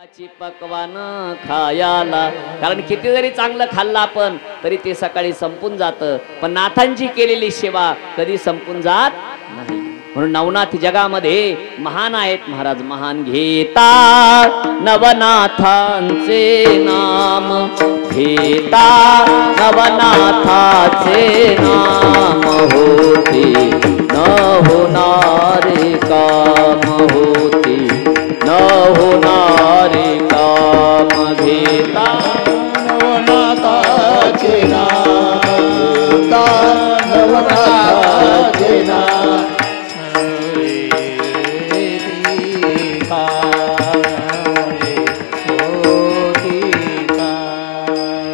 पकवान खायाला, कारण किती जरी चांगलं खाल्लं आपण तरी ते सकाळी संपून जातं, पण नाथांची केलेली सेवा कधी संपून जात नाही. म्हणून नवनाथ जगामध्ये महान आहेत महाराज. महान घेता नवनाथांचे नाम, घेता नवनाथाचे नाम, होती न होणारे काम, होती न होणारे काम. घेता नवनाथाचे नाम, नवनाथाचे नाम,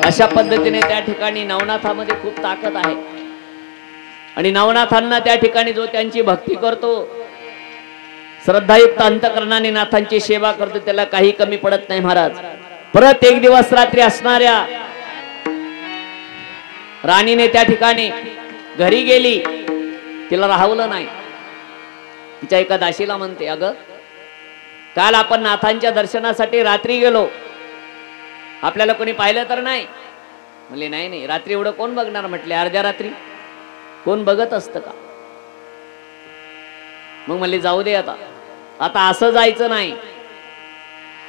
अशा पद्धतीने त्या ठिकाणी नवनाथामध्ये खूप ताकद आहे. आणि नवनाथांना त्या ठिकाणी जो त्यांची भक्ती करतो, श्रद्धायुक्त अंतकरणाने नाथांची सेवा करतो, त्याला काही कमी पडत नाही महाराज. परत एक दिवस रात्री असणाऱ्या राणीने त्या ठिकाणी घरी गेली, तिला राहवलं नाही. तिच्या एका दासीला म्हणते, अगं काल आपण नाथांच्या दर्शनासाठी रात्री गेलो, आपल्याला कोणी पाहिलं तर नाही? म्हणले नाही नाही, रात्री एवढं कोण बघणार? म्हटले अर्ध्या रात्री कोण बघत असतं का? मग म्हणले जाऊ दे, आता असं जायचं नाही.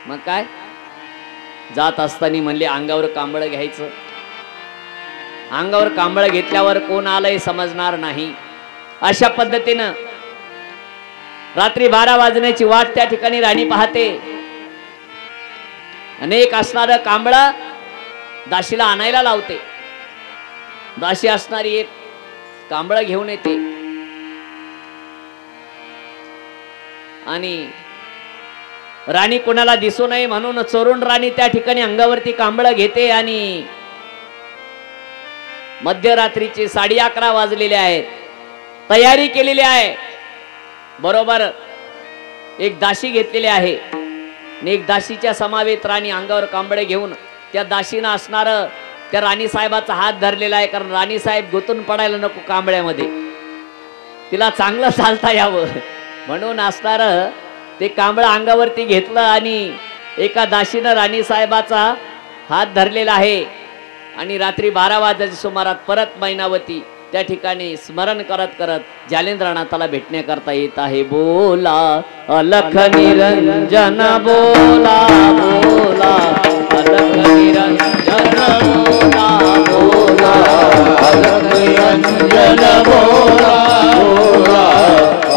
मग काय? जात असताना म्हणले अंगावर कांबळ घ्यायचं. अंगावर कांबळ घेतल्यावर कोण आलंय समजणार नाही. अशा पद्धतीनं रात्री 12 वाजण्याची वाट त्या ठिकाणी राणी पाहते. अनेक असणार कांबळ दासीला आणायला लावते. दासी असणारी एक कांबळ घेऊन येते आणि राणी कोणाला दिसू नये म्हणून चोरून राणी त्या ठिकाणी अंगावरती कांबळ घेते. आणि मध्यरात्रीचे 11:30 वाजलेले आहेत, तयारी केलेली आहे. बरोबर एक दासी घेतलेली आहे आणि एक दासीच्या समवेत राणी अंगावर कांबळे घेऊन, त्या दासीनं असणार त्या राणी साहेबाचा हात धरलेला आहे, कारण राणी साहेब गुंतून पडायला नको कांबळ्यामध्ये, तिला चांगलं चालता यावं म्हणून असणार ते कांबळ अंगावरती घेतलं. आणि एका दासीनं राणी साहेबाचा हात धरलेला आहे. आणि रात्री 12 वाजल्याच्या सुमारात परत मैनावती त्या ठिकाणी स्मरण करत करत जालेंद्रनाथाला भेटण्याकरता येत आहे. बोला अलख निरंजन, बोला बोला अलख निरंजन, बोला बोला अलख निरंजन, बोला बोला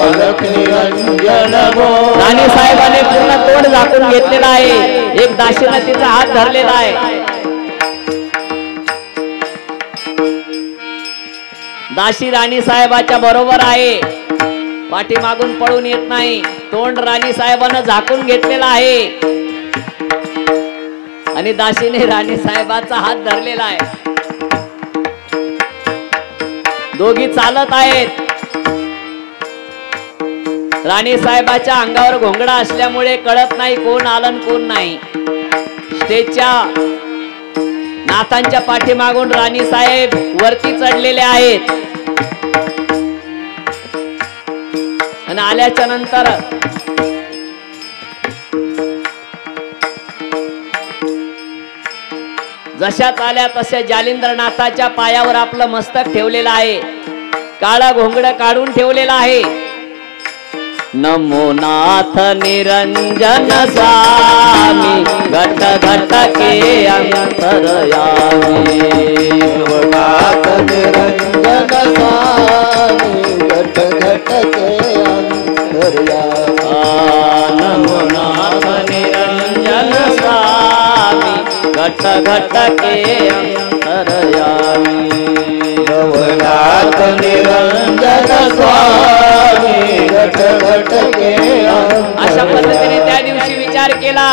अलख निरंजन, बोला. राणी साहेबाने पूर्ण तोंड झाकून घेतलेला आहे. एक दासीनं तिचा हात धरलेला आहे. दासी राणी साहेबाच्या बरोबर आहे, पाठीमागून पळून येत नाही. तोंड राणी साहेबांना झाकून घेतलेला आहे आणि दासीने राणी साहेबाचा हात धरलेला आहे. दोघी चालत आहेत. राणी साहेबाच्या अंगावर घोंगडा असल्यामुळे कळत नाही कोण आलं कोण नाही. स्टेजच्या नाथांच्या पाठीमागून राणी साहेब वरती चढलेले आहेत. आणि आल्याच्या नंतर जशात आल्या तशा जालिंद्रनाथाच्या पायावर आपलं मस्तक ठेवलेलं आहे, काळा घोंगड काढून ठेवलेला आहे. नमो नाथ निरंजन स्वामी, घट घट के अंतरयामी. नाथ निरंजन स्वामी, घट घट के अंतरयामी. नमो नाथ निरंजन स्वामी, घट घट के अंतरयामी. नवनाथ निरंजन स्वामी, घट घट के अंतरयामी. अशा पद्धतीने त्या दिवशी विचार केला.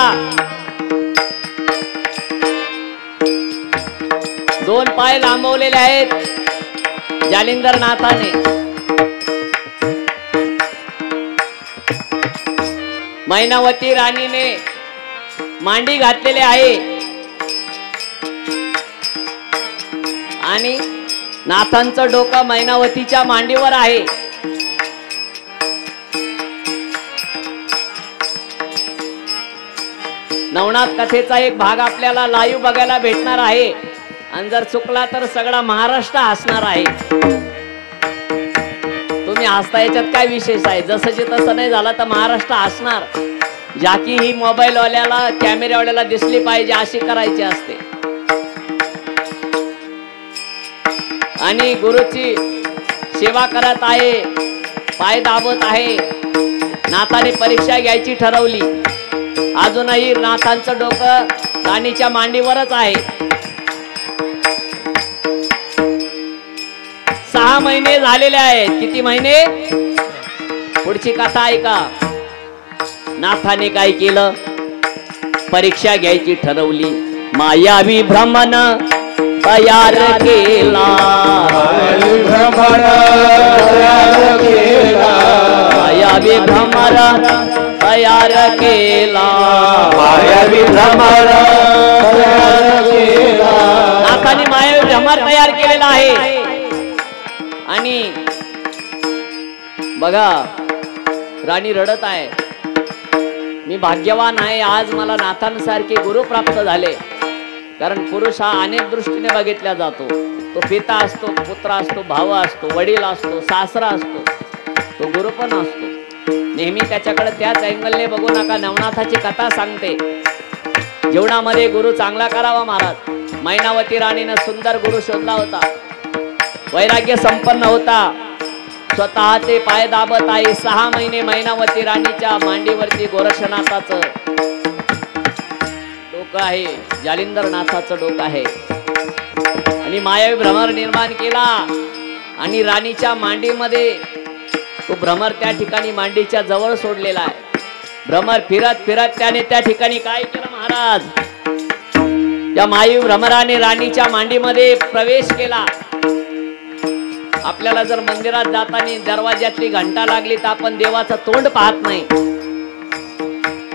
2 पाय लांबवलेले आहेत जालिंदरनाथाने. मैनावती राणीने मांडी घातलेले आहे आणि नाथांचं डोकं मैनावतीच्या मांडीवर आहे. नवनाथ कथेचा एक भाग आपल्याला लाईव्ह बघायला भेटणार आहे आणि जर चुकला तर सगळा महाराष्ट्र हसणार आहे. तुम्ही हसता याच्यात काय विशेष आहे? जसंची तसं नाही झालं तर महाराष्ट्र हसणार. जाकी ही मोबाईल वाल्याला कॅमेऱ्यावाल्याला दिसली पाहिजे अशी करायची असते. आणि गुरुची सेवा करत आहे, पाय दाबत आहे. नाथाने परीक्षा घ्यायची ठरवली. अजूनही नाथांचं डोकं राणीच्या मांडीवरच आहे. 6 महिने झालेले आहेत. किती महिने? पुढची कथा ऐका. नाथाने काय केलं? परीक्षा घ्यायची ठरवली. मायावी भ्रमण तयार केला. मायावी भ्रमण तयार केला. नाथाने मायावी भ्रमर तयार केलेला आहे. आणि बघा राणी रडत आहे. मी भाग्यवान आहे, आज मला नाथांसारखे गुरु प्राप्त झाले. कारण पुरुष हा अनेक दृष्टीने बघितला जातो. तो पिता असतो, पुत्र असतो, भाव असतो, वडील असतो, सासरा असतो, तो गुरु पण असतो. नेहमी त्याच्याकडे त्याच अँगलने बघू नका. नवनाथाची कथा सांगते. जीवनामध्ये गुरु चांगला करावा महाराज. मैनावती राणीनं सुंदर गुरु शोधला होता. वैराग्य संपन्न होता. स्वतः ते पाय दाबत आहे. 6 महिने मैनावती राणीच्या मांडीवरती गोरक्षनाथाचं डोकं आहे, जालिंदरनाथाचं डोकं आहे. आणि मायावी भ्रमर निर्माण केला. आणि राणीच्या मांडीमध्ये तो भ्रमर त्या ठिकाणी मांडीच्या जवळ सोडलेला आहे. भ्रमर फिरत फिरत त्याने त्या ठिकाणी काय केलं महाराज? त्या मायावी भ्रमराने राणीच्या मांडीमध्ये प्रवेश केला. आपल्याला जर मंदिरात जाताना दरवाज्यातली घंटा लागली तर आपण देवाचं तोंड पाहत नाही.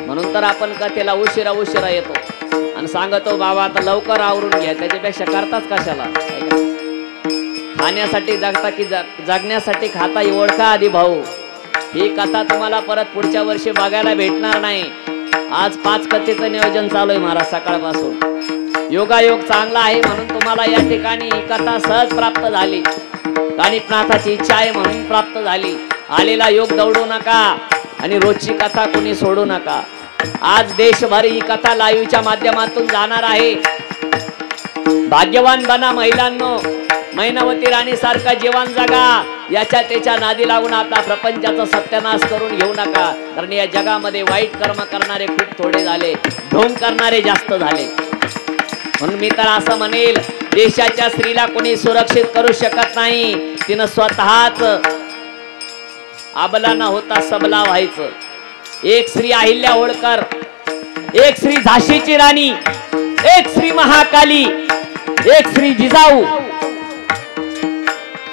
म्हणून तर आपण कथेला उशिरा येतो आणि सांगतो बाबा आता लवकर आवरून घ्या. त्याच्यापेक्षा करताच कशाला? खाण्यासाठी जगता की जगण्यासाठी खाता ओळखा आधी भाऊ. ही कथा तुम्हाला परत पुढच्या वर्षी बघायला भेटणार नाही. आज 5 कथेचं नियोजन चालू आहे महाराज सकाळपासून. योगायोग चांगला आहे म्हणून तुम्हाला या ठिकाणी ही कथा सहज प्राप्त झाली. कानिपनाथाची इच्छा आहे म्हणून प्राप्त झाली. आलेला योग दौडू नका आणि रोजची कथा कोणी सोडू नका. आज देशभर ही कथा लाईव्हच्या माध्यमातून जाणार आहे. भाग्यवान बना महिलांनो. मैनावती राणी सारखा जीवन जगा. याच्या त्याच्या नादी लागून आपला प्रपंचाचा सत्यानाश करून घेऊ नका. कारण या जगामध्ये वाईट कर्म करणारे खूप थोडे झाले, ढोंग करणारे जास्त झाले. म्हणून मी तर असं म्हणेल, देशाच्या स्त्रीला कोणी सुरक्षित करू शकत नाही. तिनं स्वतःच आबला न होता सबला व्हायचं. एक स्त्री अहिल्या होळकर, एक स्त्री झाशीची राणी, एक स्त्री महाकाली, एक स्त्री जिजाऊ.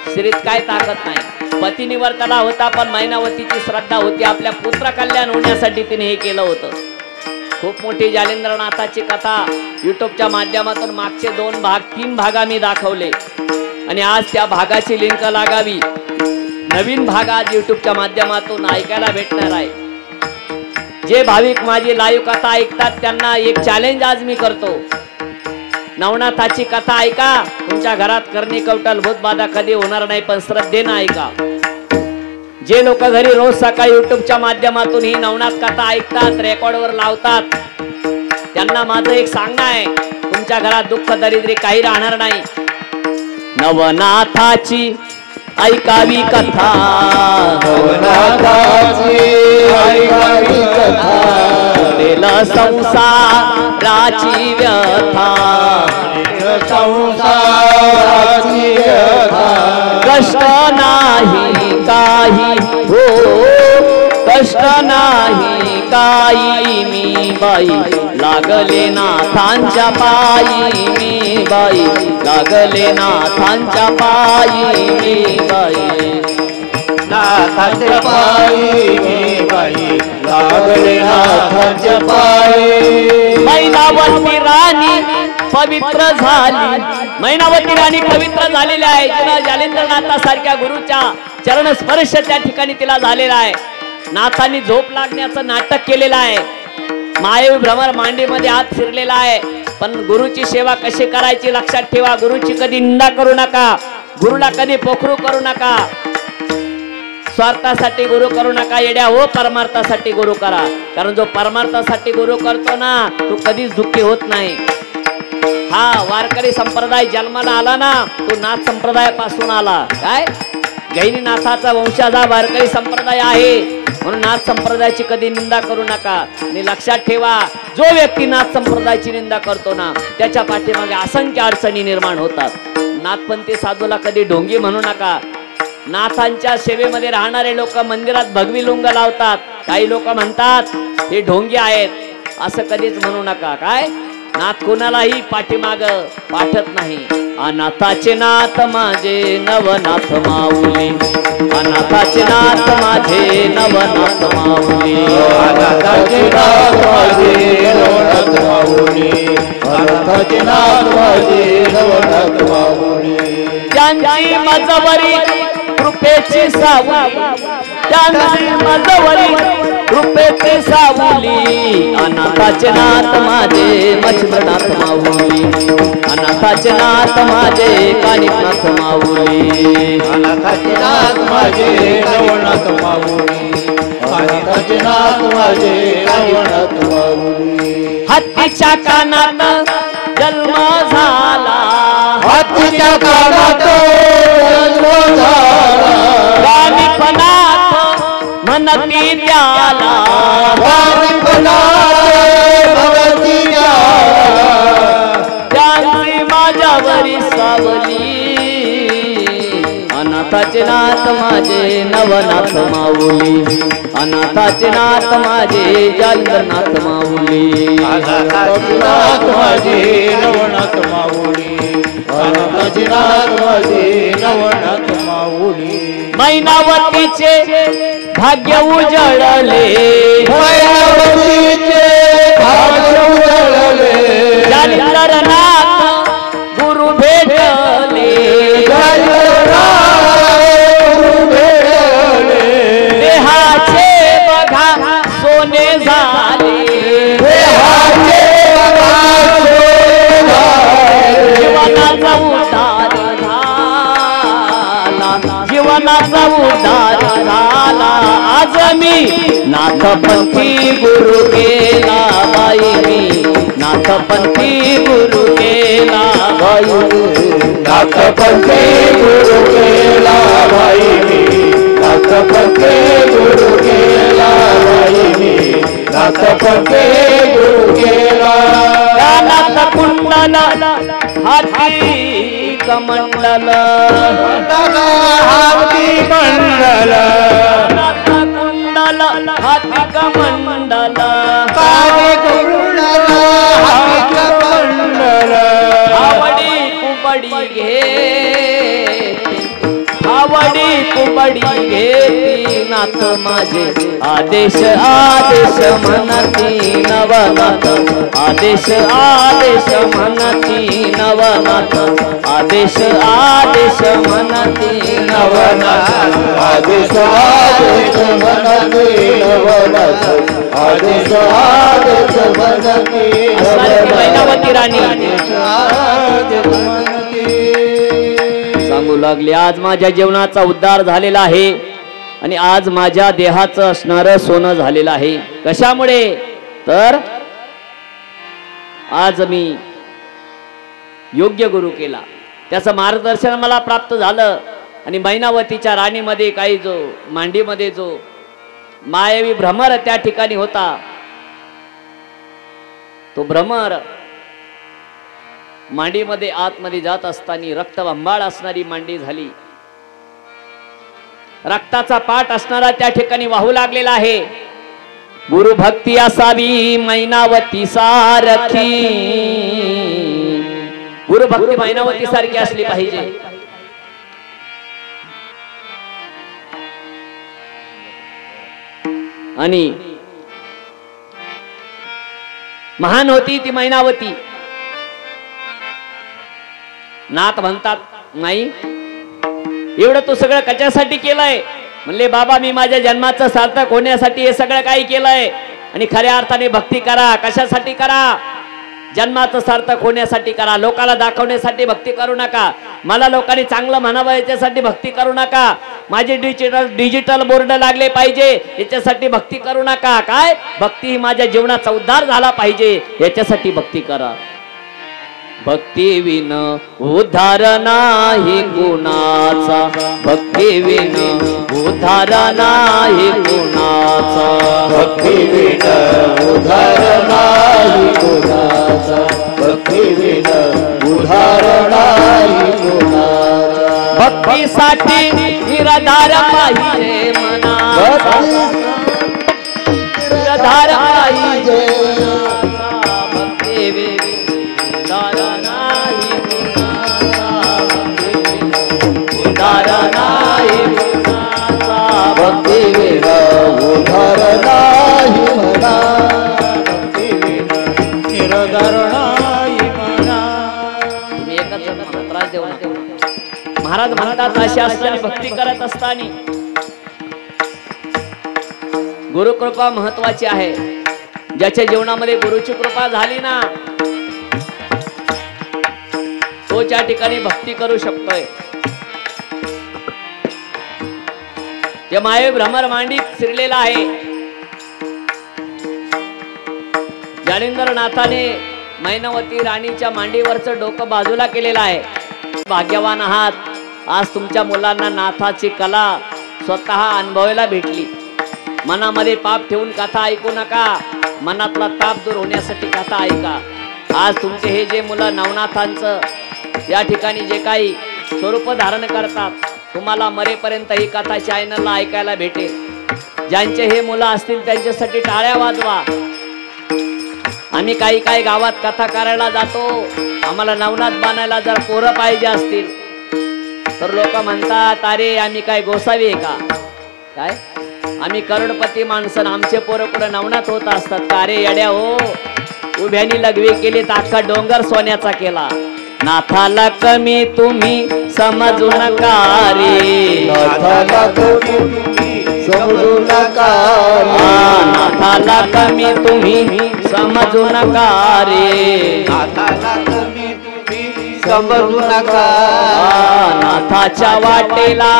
स्त्रीत काय ताकद नाही. पतिनिवर्तला होता पण मैनावतीची श्रद्धा होती. आपल्या पुत्र कल्याण होण्यासाठी तिने हे केलं होतं. खूप मोठी जालिंद्रनाथाची कथा युट्यूबच्या माध्यमातून मागचे 2 भाग 3 भाग मी दाखवले. आणि आज त्या भागाची लिंक लागावी. नवीन भाग आज युट्यूबच्या माध्यमातून ऐकायला भेटणार आहे. जे भाविक माझी लाईव्ह कथा ऐकतात त्यांना एक चॅलेंज आज मी करतो. नवनाथाची कथा ऐका. तुमच्या घरात करणी कवटल भूतबाधा कधी होणार नाही, पण श्रद्धेनं ऐका. जे लोक घरी रोज सकाळी युट्यूबच्या माध्यमातून ही नवनाथ कथा ऐकतात, रेकॉर्डवर लावतात, त्यांना माझं एक सांगणं आहे, तुमच्या घरात दुःख दरिद्री काही राहणार नाही. नवनाथाची ऐकावी कथा, नवनाथाची ऐकावी कथा, दिल संसाराची व्यथा, संसाराची व्यथा, कष्ट नाही काही हो, कष्ट नाही काही मी बाई, लागले नाथांच्या पायी मी बाई, लागले नाथांच्या पायी मी बाई, नाथांच्या पायी मी बाई, लागले नाथांच्या पायी. मैनावती राणी पवित्र झाली, मैनावती राणी पवित्र झालेली आहे. तिला जालिंद्रनाथासारख्या गुरुच्या चरण स्पर्श त्या ठिकाणी तिला झालेला आहे. नाथांनी झोप लागण्याचं नाटक केलेलं आहे. मायवी भ्रमर मांडीमध्ये हात फिरलेला आहे, पण गुरुची सेवा कशी करायची लक्षात ठेवा. गुरुची कधी निंदा करू नका, गुरुला कधी पोखरू करू नका. स्वार्थासाठी गुरु करू नका येड्या हो, परमार्थासाठी गुरु करा. कारण जो परमार्थासाठी गुरु करतो ना तो कधीच दुःखी होत नाही. हा वारकरी संप्रदाय जन्माला आला ना तो नाथ संप्रदायापासून आला. काय गहिनीनाथाचा वंशाचा वारकरी संप्रदाय आहे, म्हणून नाथ संप्रदायाची कधी निंदा करू नका. आणि लक्षात ठेवा, जो व्यक्ती नाथ संप्रदायाची निंदा करतो ना त्याच्या पाठीमागे असंख्य अडचणी निर्माण होतात. नाथपंथी साधूला कधी ढोंगी म्हणू नका. नाथांच्या सेवेमध्ये राहणारे लोक मंदिरात भगवी लुंग लावतात, काही लोक म्हणतात हे ढोंगी आहेत, असं कधीच म्हणू नका. काय नाथ कोणालाही पाठीमाग पाठत नाही. अनाथाचे नाथ माझे नवनाथ माऊली, अनाथाचे नाथ माझे नवनाथ माऊली, अनाथाचे नाथ माझे नवनाथ माऊली, अनाथाचे नाथ माझे नवनाथ माऊली. त्यांची मजवरी कृपेची सावली, त्यांची मजवरी कृपेची सावली, अनाथाचे नाथ माझे मच्छिंद्रनाथ माऊली, अनाथाचे नाथ माझे कानिफनाथ माऊली, अनाथाचे नाथ माझे नवनाथ माऊली, अनाथाचे नाथ माझे नवनाथ माऊली. हत्तीच्या कानात जन्म झाला, हत्तीच्या कानात जन्म झाला, कानिफनाथ म्हणती त्याला, कानिफनाथ भगवती त्यांची माझ्यावरी सावली, अनाथाचे नाथ माझे नवनाथ माऊली, अनाथाचे नाथ माझे जालंधरनाथ माऊली, अनाथाचे नाथ माझे नवनाथ माऊली, अनाथाचे नाथ माझे नवनाथ माऊली. मैनावतीचे भाग्य उजळले, मैनावतीचे भाग्य उजळले, जालंधरनाथ गुरु भेटले, गुरु भेटले, देहाचे बघा सोने झाले, देहाचे बघा सोने झाले, जीवनाचा उद्धार झाला, जीवनाचा उद्धार झाला. आज मी नाथपंथी गुरु केला बाई, मी नाथपंथी गुरु केला बाई, नाथपंथी गुरु केला भाई मी, नाथपंथी गुरु केला भाई मी, नाथपंथी गुरु केला. कानात कुंडल हाती कमंडल, हाती मंडल, कानात कुंडल हाती कमंडल, काने कुंडल हाती मंडल, आवडी कुबडी घे, आवडी कुबडी घेती नाथ माझे, आदेश आदेश म्हणती नवनाथ, आदेश आदेश म्हणती नवनाथ, आदेश आदेश म्हणती नवनाथ, आदेश आदेश म्हणती नवनाथ, आदेश आदेश म्हणती असणारी मैनावती राणी सांगू लागली, आज माझ्या जीवनाचा उद्धार झालेला आहे आणि आज माझ्या देहाचं असणारं सोनं झालेलं आहे. कशामुळे तर आज मी योग्य गुरु केला, त्याचं मार्गदर्शन मला प्राप्त झालं. आणि मैनावतीच्या राणीमध्ये काही जो मांडीमध्ये जो मायावी भ्रमर त्या ठिकाणी होता, तो भ्रमर मांडीमध्ये आतमध्ये जात असताना रक्तबंबाळ असणारी मांडी झाली, रक्ताचा पाठ असणारा त्या ठिकाणी वाहू लागलेला आहे. गुरु भक्ती असावी मैनावती सारखी, गुरु भक्ती मैनावती सारखी असली पाहिजे. आणि महान होती ती मैनावती. नाथ म्हणतात नाही एवढं तू सगळं कशासाठी केलंय? म्हणले बाबा मी माझ्या जन्माचं सार्थक होण्यासाठी हे सगळं काही केलंय. आणि खऱ्या अर्थाने भक्ती करा. कशासाठी करा? जन्माचं सार्थक होण्यासाठी करा. लोकाला दाखवण्यासाठी भक्ती करू नका. मला लोकांनी चांगलं म्हणावं याच्यासाठी भक्ती करू नका. माझे डिजिटल बोर्ड लागले पाहिजे याच्यासाठी भक्ती करू नका. काय भक्ती ही माझ्या जीवनाचा उद्धार झाला पाहिजे याच्यासाठी भक्ती करा. भक्ती विन उद्धार नाही कुणाचा, भक्ती विन उद्धार नाही कुणाचा, भक्ती विन उद्धार नाही कुणाचा, भक्ती विन उद्धार नाही कुणाचा. भक्तीसाठी निराधार पाहिजे मना, निराधार पाहिजे. भक्ती विन उद्धार नाही उद्धार नाही कुणाचा, भक्ती विन उद्धार नाही म्हणा, भक्ती विन निराधार नाही म्हणा. तुम्ही एकच जण मला त्रास देऊ नका. महाराज म्हणतात अशी असल्याने भक्ती करत असताना गुरुकृपा महत्वाची आहे. ज्याच्या जीवनामध्ये गुरुची कृपा झाली ना तो त्या ठिकाणी भक्ती करू शकतोय. ते माये भ्रमर मांडी फिरलेला आहे. ज्ञानेंद्रनाथाने मैनावती राणीच्या मांडीवरचं डोकं बाजूला केलेलं आहे. भाग्यवान आहात, आज तुमच्या मुलांना नाथाची कला स्वतः अनुभवायला भेटली. मनामध्ये पाप ठेवून कथा ऐकू नका. मनातला ताप दूर होण्यासाठी कथा ऐका. आज तुमचे हे जे मुलं नवनाथांचं या ठिकाणी जे काही स्वरूप धारण करतात तुम्हाला मरेपर्यंत ही कथा चॅनलला ऐकायला भेटेल. ज्यांचे हे मुलं असतील त्यांच्यासाठी टाळ्या वाजवा. आम्ही काही गावात कथा करायला जातो. आम्हाला नवनाथ बांधायला जर पोरं पाहिजे असतील तर लोक म्हणतात अरे आम्ही काय गोसावी आहे का? काय आम्ही करोडपती माणसं, आमचे पोरं कुठं नवनाथ होत असतात का? अरे येड्या हो, उभ्यानी लघवी केली तर अख्खा डोंगर सोन्याचा केला. नाथाला कमी तुम्ही समजू नका रे, नाथाला तुम्ही समजू नका रे, नाथाला कमी तुम्ही समजू नका रे, नाथाला कमी तुम्ही समजू नका, नाथाच्या वाटेला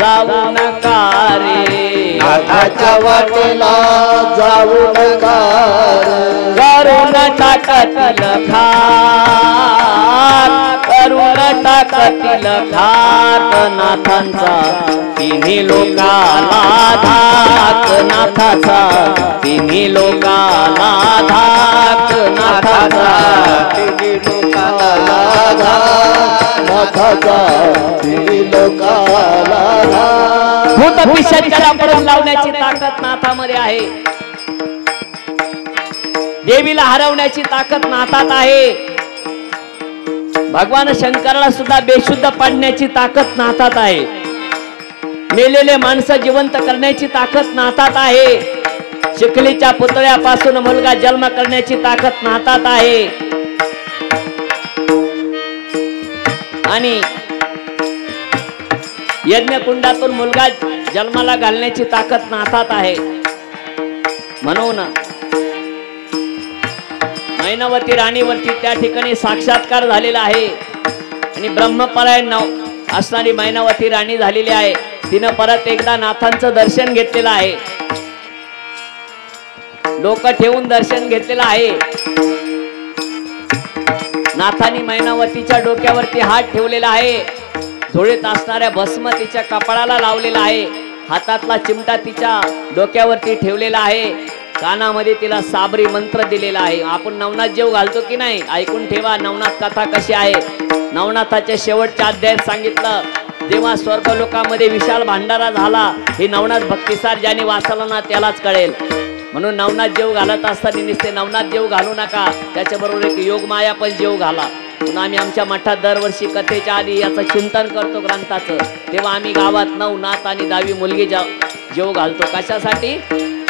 जाऊ नका रे, नाथाच्या वाटेला जाऊ नका रे. करून टाकतील खात, करून टाकतील खात नाथांचा तिन्ही लोकाला धाक, नाथाचा तिन्ही लोकाला धाक, नाथाचा तिन्ही लोकाला धाक, नाथाचा तिन्ही लोकाला धाक. भूत पिशाचाला पळून लावण्याची ताकद नाथामध्ये आहे. देवीला हरवण्याची ताकद नाथात आहे. भगवान शंकराला सुद्धा बेशुद्ध पाडण्याची ताकद नाथात आहे. मेलेले माणसं जिवंत करण्याची ताकद नाथात आहे. चिखलीच्या पुतळ्यापासून मुलगा जन्म करण्याची ताकद नाथात आहे. आणि यज्ञकुंडातून मुलगा जन्माला घालण्याची ताकद नाथात आहे. म्हणून मैनावती राणीवरती त्या ठिकाणी साक्षात्कार झालेला आहे. आणि ब्रह्मपरायण असणारी मैनावती राणी झालेली आहे. तिनं परत एकदा नाथांचं दर्शन घेतलेलं आहे. डोकं ठेवून दर्शन घेतलेलं आहे. नाथांनी मैनावतीच्या डोक्यावरती हात ठेवलेला आहे. झोळीत असणाऱ्या भस्म तिच्या कपाळाला लावलेला आहे. हातातला चिमटा तिच्या डोक्यावरती ठेवलेला आहे. कानामध्ये तिला साबरी मंत्र दिलेला आहे. आपण नवनाथ जेव घालतो की नाही? ऐकून ठेवा नवनाथ कथा कशी आहे. नवनाथाच्या शेवटच्या अध्यायात सांगितलं जेव्हा स्वर्ग लोकांमध्ये विशाल भांडारा झाला, हे नवनाथ भक्तिसार ज्याने वाचला ना त्यालाच कळेल. म्हणून नवनाथ जेव घालत असताना नुसते नवनाथ जेव घालू नका, त्याच्याबरोबर एक योग माया पण जेव घाला. म्हणून आम्ही आमच्या मठात दरवर्षी कथेच्या आधी याचं चिंतन करतो ग्रंथाचं. तेव्हा आम्ही गावात नवनाथ आणि 10वी मुलगी जेव घालतो. कशासाठी?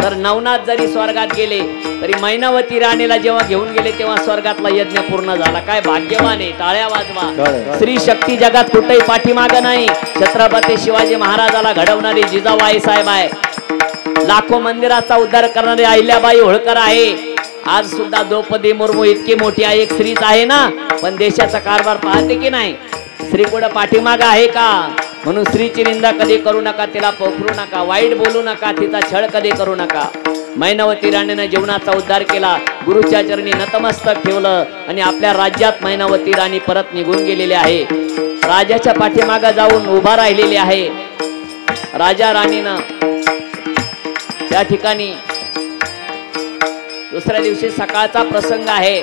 तर नवनाथ जरी स्वर्गात गेले तरी मैनावती राणीला जेव्हा घेऊन गेले तेव्हा स्वर्गातला यज्ञ पूर्ण झाला. काय भाग्यवान आहे. टाळ्या वाजवा. स्त्री शक्ती जगात कुठेही पाठीमाग नाही. छत्रपती शिवाजी महाराजाला घडवणारी जिजाबाई साहेब आहे. लाखो मंदिराचा उद्धार करणारी अहिल्याबाई होळकर आहे. आज सुद्धा द्रौपदी मुर्मू इतकी मोठी आहे, एक स्त्रीच आहे ना, पण देशाचा कारभार पाहते की नाही? स्त्री पुढे पाठीमाग आहे का? म्हणून स्त्रीची निंदा कधी करू नका, तिला पोखरू नका, वाईट बोलू नका, तिचा छळ कधी करू नका. मैनावती राणीने जीवनाचा उद्धार केला, गुरुच्या चरणी नतमस्तक ठेवलं आणि आपल्या राज्यात मैनावती राणी परत निघून गेलेली आहे. राजाच्या पाठीमागे जाऊन उभा राहिलेली आहे. राजा राणीनं त्या ठिकाणी दुसऱ्या दिवशी सकाळचा प्रसंग आहे.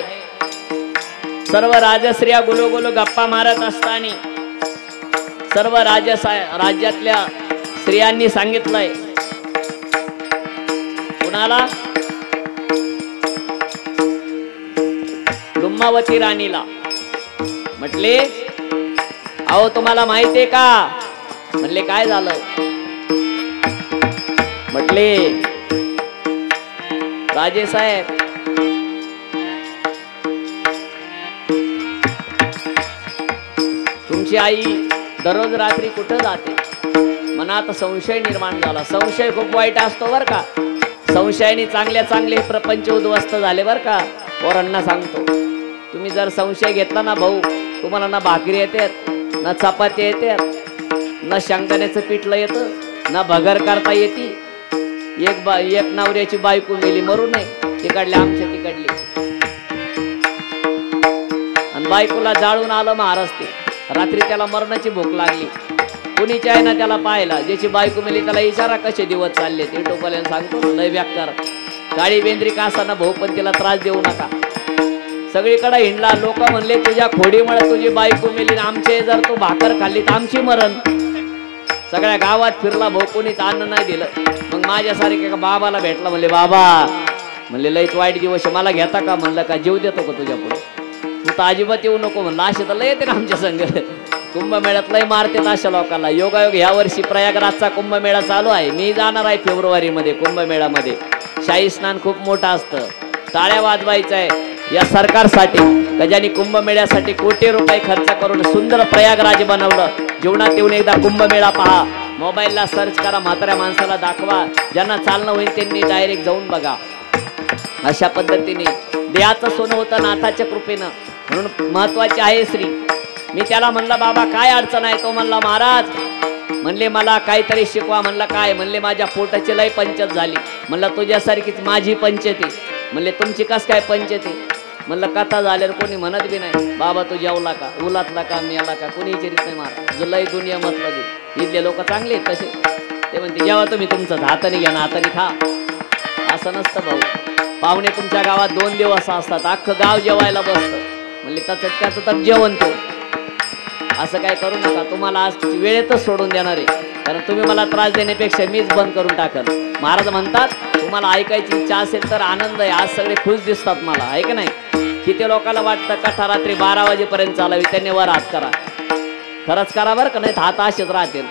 सर्व राजस्त्रिया गुलोगुलो गप्पा मारत असताना सर्व राज्यातल्या स्त्रियांनी सांगितलंय, कुणाला? लुम्मावती राणीला. म्हटले, अहो तुम्हाला माहितीये का? म्हणले काय झालं? म्हटले, राजे साहेब, तुमची आई दररोज रात्री कुठं जाते? मनात संशय निर्माण झाला. संशय खूप वाईट असतो बर का. संशयाने चांगले चांगले प्रपंच उद्ध्वस्त झाले बर का. पोरांना सांगतो, तुम्ही जर संशय घेतला ना भाऊ, तुम्हाला ना भाकरी येतात, ना चपाती येतात, ना शेंगदाण्याचं पिठलं येतं, ना भगर करता येते. एक नवऱ्याची बायको मेली मरू नये, तिकडली आमच्या तिकडली, आणि बायकोला जाळून आलं महाराज. ते रात्री त्याला मरणाची भूक लागली, कुणीच आहे ना त्याला पाहायला. ज्याची बायको मेली त्याला इशारा कसे दिवस चालले ते टोपल्यानं सांगतो. लय व्याकार काळी बेंद्री का असा ना भाऊ, पण तिला त्रास देऊ नका. सगळीकडे हिंडला. लोक म्हणले, तुझ्या खोडीमुळे तुझी बायको मेली, आमचे जर तू भाकर खाल्ली तर आमची मरण. सगळ्या गावात फिरला भाऊ, कोणीच अन्न नाही दिलं. मग माझ्यासारखे एका बाबाला भेटला. म्हणले, बाबा, म्हणले लयच वाईट दिवस मला घेता का? म्हणलं का जीव देतो का तुझ्या पुढे? तू तर अजिबात येऊ नको. म्हणलं असे तर लय येते ना आमच्या संघ. कुंभमेळ्यात लय मारते अशा लोकांना. योगायोग ह्या वर्षी प्रयागराजचा कुंभमेळा चालू आहे. मी जाणार आहे फेब्रुवारीमध्ये कुंभमेळ्यामध्ये. शाही स्नान खूप मोठं असतं. टाळ्या वाजवायचं आहे या सरकारसाठी, ज्यांनी कुंभमेळ्यासाठी कोटी रुपये खर्च करून सुंदर प्रयागराज बनवलं. जीवनात येऊन एकदा कुंभमेळा पहा. मोबाईलला सर्च करा, म्हाताऱ्या माणसाला दाखवा. ज्यांना चालणं होईल त्यांनी डायरेक्ट जाऊन बघा. अशा पद्धतीने देहाचं सोनं होतं नाथाच्या कृपेनं. म्हणून महत्वाची आहे स्त्री. मी त्याला म्हणलं, बाबा काय अडचण आहे? तो म्हणला, महाराज, म्हणले मला काहीतरी शिकवा. म्हणलं काय? म्हणले माझ्या पोटाची लय पंचत झाली. म्हणलं तुझ्यासारखीच माझी पंचती. म्हणले तुमची कस काय पंचती? म्हणलं कथा झाल्यावर कोणी म्हणत बी नाही, बाबा तू जेवला का, उलातला का, मेला का, कोणी विचारित नाही. महाराज लय दुनिया मतलब इथले लोक चांगले आहेत तसे. ते म्हणते जेव्हा तुम्ही तुमचं हाताने घ्या ना, हाताने खा. असं नसतं भाऊ. पाहुणे तुमच्या गावात 2 दिवस असतात, अख्खं गाव जेवायला बसतं. म्हणले त्याचं तर जेवण तो. असं काय करू नका. तुम्हाला आज वेळेतच सोडून देणार आहे, कारण तुम्ही मला त्रास देण्यापेक्षा मीच बंद करून टाकल. महाराज म्हणतात, तुम्हाला ऐकायची इच्छा असेल तर आनंद आहे. आज सगळे खुश दिसतात मला, आहे का नाही? किती लोकांना वाटतं कथा रात्री 12 वाजेपर्यंत चालावी, त्यांनी वर हात करा. खरंच करा बरं का, नाही हात असेच राहतील.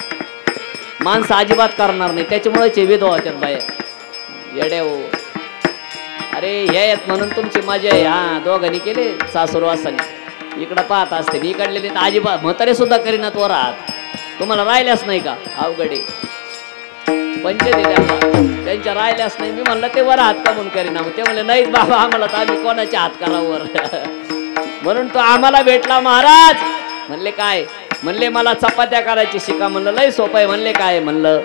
माणसं अजिबात करणार नाही, त्याच्यामुळे विधवा होत्यात बाहेर. येडे हो. अरे हे आहेत म्हणून तुमची मजा आहे. हा दोघांनी केले सासूरवासाने. इकडं पाहत असते, इकडले अजिबात म्हातारे सुद्धा करीनात वर हात. तुम्हाला राहिल्याच नाही का? अवघडे पंचे त्यांच्या राहिल्याच नाही. मी म्हणलं ते वर हात का म्हणून करीना? ते म्हणले नाहीच बाबा, आम्हाला तर आम्ही कोणाचे हात करावर. म्हणून तो आम्हाला भेटला महाराज. म्हणले काय? म्हणले मला चपात्या करायची शिका. म्हणलं लय सोपं आहे. म्हणले काय? म्हणलं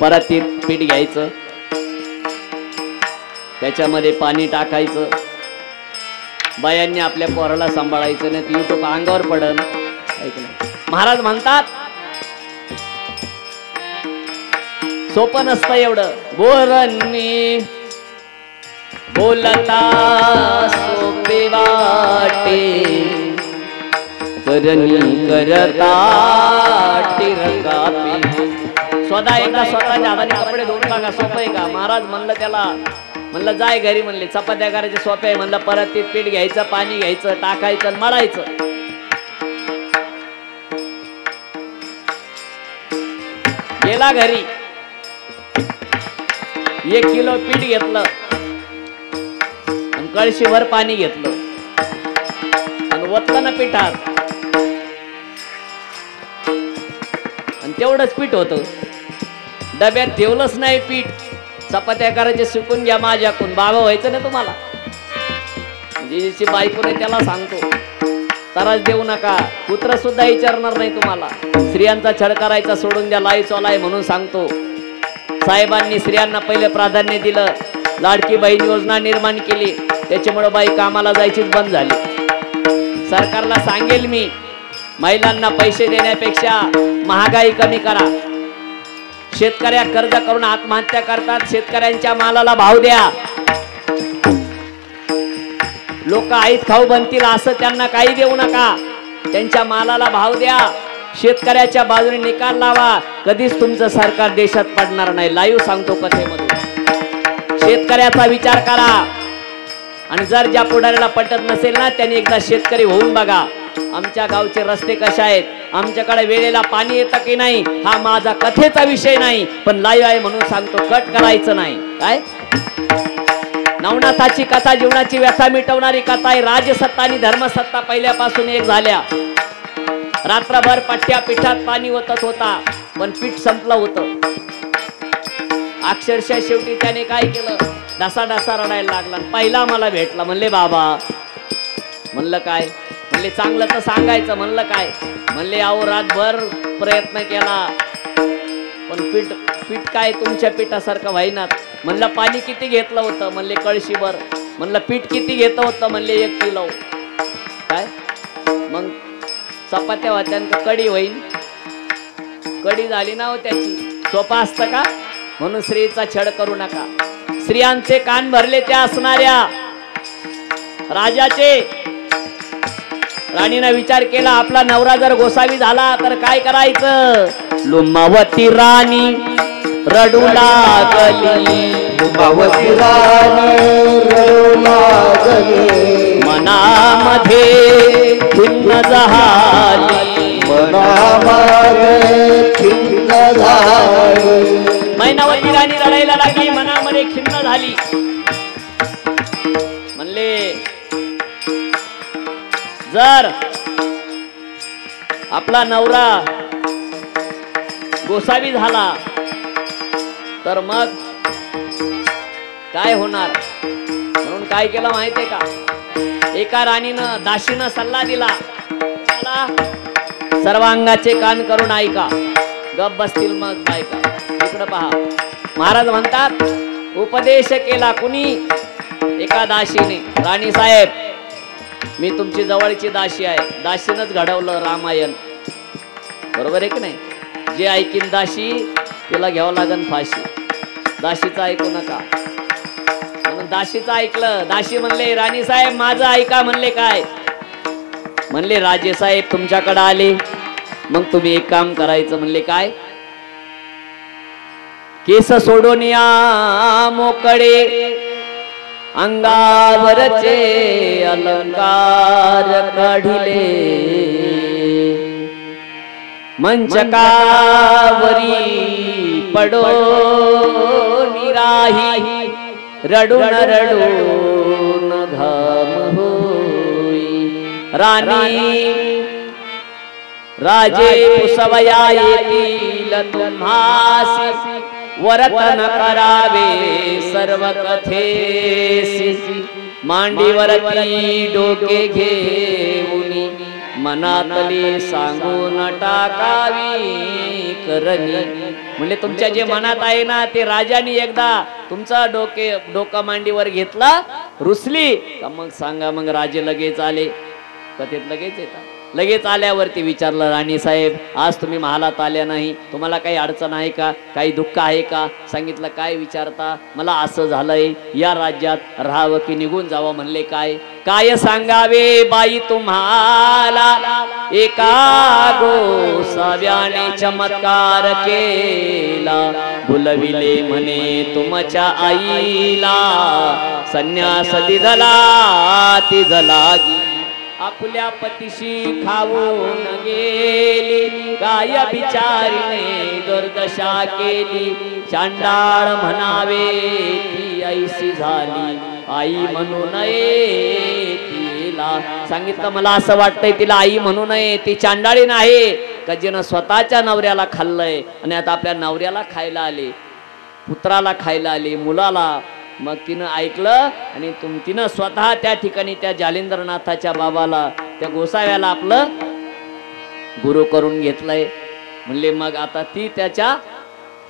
परत पीठ घ्यायचं, त्याच्यामध्ये पाणी टाकायचं. बायांनी आपल्या पोराला सांभाळायचं, नाही युट्यूब अंगावर पडन. ऐकलं? महाराज म्हणतात सोपं नसतं एवढं. बोरणी बोलता सोपे वाटे, करणी करता टिरकापे. स्वतः एकदा स्वतःच्या हाताने कपडे धुवून बघा, सोपं आहे का? महाराज म्हणलं त्याला, म्हणलं जाय घरी. म्हणले चपात्या करायचे सोपे आहे. म्हणलं परत ते पीठ घ्यायचं, पाणी घ्यायचं, टाकायचं आणि मळायचं. गेला घरी, 1 किलो पीठ घेतलं आणि कळशीभर पाणी घेतलं आणि वतलं पिठात, आणि तेवढंच पीठ होतं. डब्यात ठेवलंच नाही पीठ. चपात्या करायचे शिकून घ्या माझ्याकडून, बाबा व्हायचं नाही तुम्हाला. जिची बायको नाही त्याला सांगतो, त्रास देऊ नका. पुत्र सुद्धा विचारणार नाही तुम्हाला. स्त्रियांचा छळ करायचा सोडून द्या, लाई चोलाय म्हणून सांगतो. साहेबांनी स्त्रियांना पहिले प्राधान्य दिलं, लाडकी बहीण योजना निर्माण केली, त्याच्यामुळे बाई कामाला जायचीच बंद झाली. सरकारला सांगेल मी, महिलांना पैसे देण्यापेक्षा महागाई कमी करा. शेतकऱ्या कर्ज करून आत्महत्या करतात, शेतकऱ्यांच्या मालाला भाव द्या. लोक आईत खाऊ बनतील असं त्यांना काही देऊ नका, त्यांच्या मालाला भाव द्या. शेतकऱ्याच्या बाजूने निकाल लावा, कधीच तुमचं सरकार देशात पडणार नाही. लाईव्ह सांगतो कथेमधून. शेतकऱ्याचा विचार करा, आणि जर ज्या पुढाऱ्याला पटत नसेल ना, त्यांनी एकदा शेतकरी होऊन बघा. आमच्या गावचे रस्ते कसे आहेत, आमच्याकडे वेळेला पाणी येतं की नाही, हा माझा कथेचा विषय नाही, पण लाईव्ह आहे म्हणून सांगतो. कट करायचं नाही. काय नवनाथाची कथा जीवनाची व्यथा मिटवणारी कथा आहे. राजसत्ता आणि धर्मसत्ता पहिल्यापासून एक झाल्या. रात्रभर पट्ट्या पिठात पाणी ओतत होता, पण पीठ संपलं होतं. अक्षरशः शेवटी त्याने काय केलं, डसा डसा रडायला लागला. पहिला मला भेटला, म्हणले बाबा. म्हणलं काय? म्हणले चांगलं तर सांगायचं. म्हणलं काय? म्हणले अहो रातभर प्रयत्न केला, पण पीठ काय तुमच्या पिठासारखं व्हायनात. म्हणलं पाणी किती घेतलं होतं? म्हणले कळशीभर. म्हणलं पीठ किती घेतलं होतं? म्हणले 1 किलो. काय मग चपात्या होत्या, कढी होईल. कढी झाली ना हो त्याची. सोपा असतं का? म्हणून स्त्रीचा छळ करू नका. स्त्रियांचे कान भरले त्या असणाऱ्या राजाचे. राणीने विचार केला, आपला नवरा जर गोसावी झाला तर काय करायचं? लुमावती राणी रडू लागली, लुमावती राणी रडू लागली, मनामध्ये खिन्न झाली, मनामध्ये खिन्न झाली. मैनावती राणी रडायला लागली, मनामध्ये खिन्न झाली. म्हणले जर आपला नवरा गोसावी झाला तर मग काय होणार? म्हणून काय केलं माहितीये का? एका राणीनं दासीनं सल्ला दिला, सर्वांगाचे कान करून ऐका, गप बसतील मग बायका. इकडं पहा, महाराज म्हणतात उपदेश केला कुणी? एका दासीने. राणी साहेब, मी तुमची जवळची दासी आहे. दासीनंच घडवलं रामायण, बरोबर आहे की नाही? जे ऐकीन दासी तिला घ्यावं लागन फाशी. दासीचं ऐकू नका. म्हणून दासीचं ऐकलं. दासी म्हणले राणी साहेब माझं ऐका. म्हणले काय? म्हणले राजे साहेब तुमच्याकडे आले, मग तुम्ही एक काम करायचं. म्हणले काय? केस सोडून या मोकळे, अंगावरचे अलंकार काढिले, मंचकावरी पडो निराही, रडून रडून घाम होई. राणी राजे पुसवया येतील तुम्हासी, वर्तन करावे सर्व कथेसी. मांडीवरती डोके घेऊनी, मनातली सांगून टाकावी करणी. म्हणजे तुमच्या जे मनात आहे ना ते राजाने एकदा तुमचा डोकं मांडीवर घेतला, रुसली का मग सांगा. मग राजे लगेच आले. कथेत लगेच येतात. लगेच आल्यावरती विचारलं, राणी साहेब आज तुम्ही महालात आल्या नाही, तुम्हाला काही अडचण आहे का? काही दुःख आहे का? सांगितलं. काय विचारता? मला असं झालंय, या राज्यात राहावं की निघून जावं. म्हणले काय? काय सांगावे बाई तुम्हाला, एका गोसाव्याने चमत्कार केला, भुलविले म्हणे तुमच्या आईला, संन्यास दिधला ती जलागी, आपल्या पतीशी खाऊन गेली, काय बिचारीने दुर्दशा केली, चांडाळ म्हणावे ती ऐशी झाली, आई म्हणू नये तिला. सांगितलं मला असं वाटतंय तिला आई म्हणू नये, ती चांडाळी नाही का जिनं स्वतःच्या नवऱ्याला खाल्लंय आणि आता आपल्या नवऱ्याला खायला आले. पुत्राला खायला आली, मुलाला. मग तिनं ऐकलं आणि तिनं स्वतः त्या ठिकाणी त्या जालिंद्रनाथाच्या बाबाला, त्या गोसाव्याला आपलं गुरु करून घेतलंय. म्हणले मग आता ती त्याच्या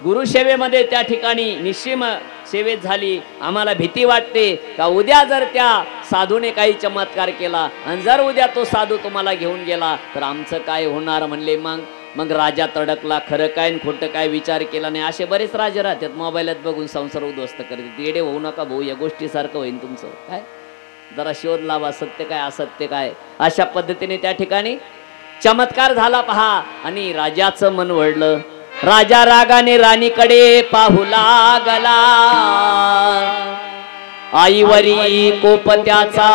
गुरुसेवेमध्ये त्या ठिकाणी निश्चिम सेवेत झाली. आम्हाला भीती वाटते का उद्या जर त्या साधूने काही चमत्कार केला आणि जर उद्या तो साधू तुम्हाला घेऊन गेला तर आमचं काय होणार. म्हणले मग राजा तडकला. खरं काय आणि खोटं काय विचार केला नाही. असे बरेच राजे राहतात, मोबाईलात बघून संसार उद्ध्वस्त करतात. येडे होऊ नका भाऊ, या गोष्टीसारखं होईल तुमचं. काय जरा शोध लावा, सत्य काय असत्य काय. अशा पद्धतीने त्या ठिकाणी चमत्कार झाला पहा. आणि राजाचं मन वळलं. राजा रागाने राणीकडे पाहू लागला. आईवरी कोप त्याचा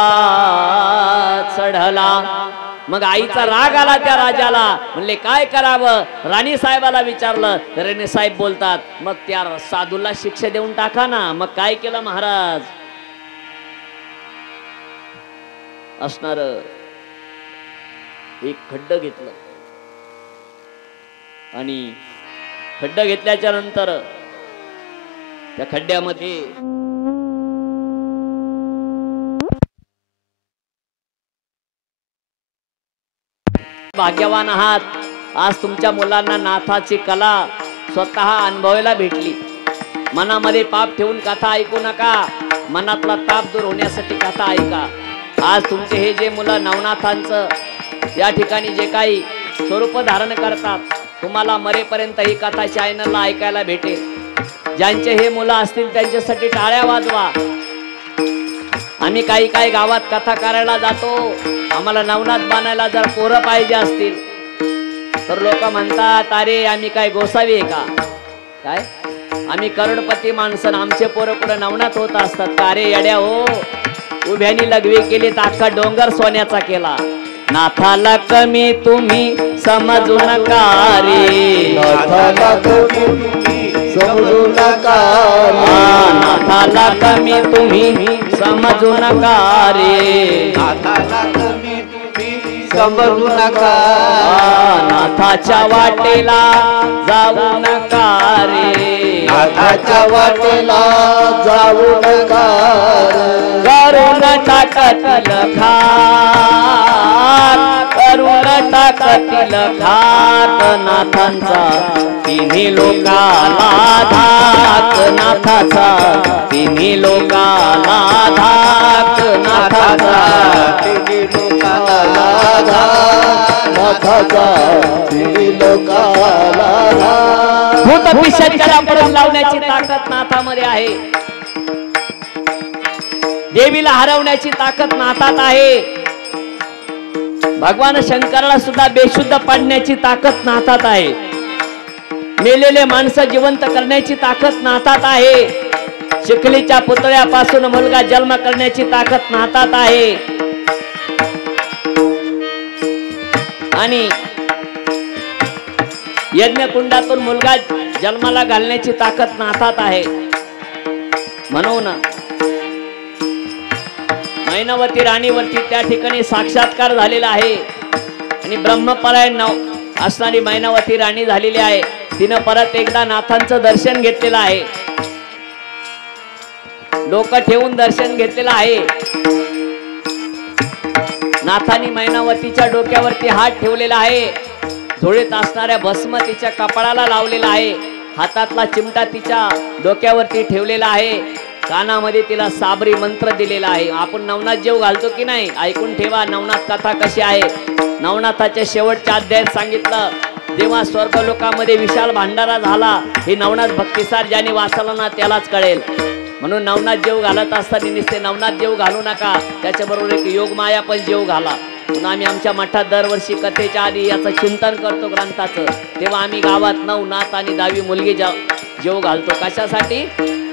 चढला. मग आईचा राग आला त्या राजाला. म्हणले काय करावं. राणी साहेबाला विचारलं. राणी साहेब बोलतात मग त्या साधूला शिक्षा देऊन टाका ना. मग काय केलं महाराज. असणार एक खड्ड घेतलं आणि खड्ड घेतल्याच्या नंतर त्या खड्ड्यामध्ये भाग्यवान आहात, आज तुमच्या मुलांना नाथाची कला स्वतः अनुभवायला भेटली. मनामध्ये पाप ठेवून कथा ऐकू नका. मनातला ताप दूर होण्यासाठी कथा ऐका. आज तुमचे हे जे मुलं नवनाथांचं या ठिकाणी जे काही स्वरूप धारण करतात, तुम्हाला मरेपर्यंत ही कथा चॅनलला ऐकायला भेटेल. ज्यांचे हे मुलं असतील त्यांच्यासाठी टाळ्या वाजवा. आम्ही काही गावात कथा करायला जातो. आम्हाला नवनाथ बांधायला जर पोरं पाहिजे असतील तर लोक म्हणतात अरे आम्ही काय गोसावी आहे का. काय आम्ही करोडपती माणसं, आमचे पोरं पुढे नवनाथ होत असतात का. अरे येड्या हो, उभ्यानी लघवी केली तर अख्खा डोंगर सोन्याचा केला. नाथाला कमी तुम्ही समजू नका रे. नाथाला कमी समजू नका रे. नाथाला कमी तुम्ही समजू नका रे. नाथाला कमी तुम्ही समजू नका. नाथाच्या वाटेला जाऊ नका रे. नाथाच्या वाटेला जाऊ नका. करून टाकतील घात, करून टाकतील घात नाथांचा तिन्ही लोकाला धाक. नाथाचा तिन्ही लोकाला धाक. नाथाचा तिन्ही लोकाला धाक. नाथाचा तिन्ही लोकाला धाक. भूत पिशाचाला पडून लावण्याची ताकद नाथामध्ये आहे. देवीला हरवण्याची ताकद नाथात आहे. भगवान शंकराला सुद्धा बेशुद्ध पाडण्याची ताकद नाथात आहे. मेलेले माणसं जिवंत करण्याची ताकद नाथात आहे. चिखलीच्या पुतळ्यापासून मुलगा जन्म करण्याची ताकद नाथात आहे. आणि यज्ञकुंडातून मुलगा जन्माला घालण्याची ताकद नाथात आहे. म्हणून मैनावती राणीवरती त्या ठिकाणी साक्षात्कार झालेला आहे. आणि ब्रह्मपरायण असणारी मैनावती राणी झालेली आहे. तिनं परत एकदा नाथांचं दर्शन घेतलेलं आहे. डोकं ठेवून दर्शन घेतलेलं आहे. नाथांनी मैनावतीच्या डोक्यावरती हात ठेवलेला आहे. झोळीत असणाऱ्या भस्म तिच्या कपाळाला लावलेला आहे. हातातला चिमटा तिच्या डोक्यावरती ठेवलेला आहे. कानामध्ये तिला साबरी मंत्र दिलेला आहे. आपण नवनाथ जेव घालतो की नाही, ऐकून ठेवा नवनाथ कथा कशी आहे. नवनाथाच्या शेवटच्या अध्यायात सांगितलं, जेव्हा स्वर्गलोकामध्ये विशाल भांडारा झाला, हे नवनाथ भक्तिसार ज्याने वाचला ना त्यालाच कळेल. म्हणून नवनाथ जेव घालत असताना नुसते नवनाथ जेव घालू नका, त्याच्याबरोबर एक योगमाया पण जेव घाला. म्हणून आम्ही आमच्या मठात दरवर्षी कथेच्या आधी याचं चिंतन करतो ग्रंथाचं. तेव्हा आम्ही गावात नवनाथ आणि 10वी मुलगी जेव घालतो. कशासाठी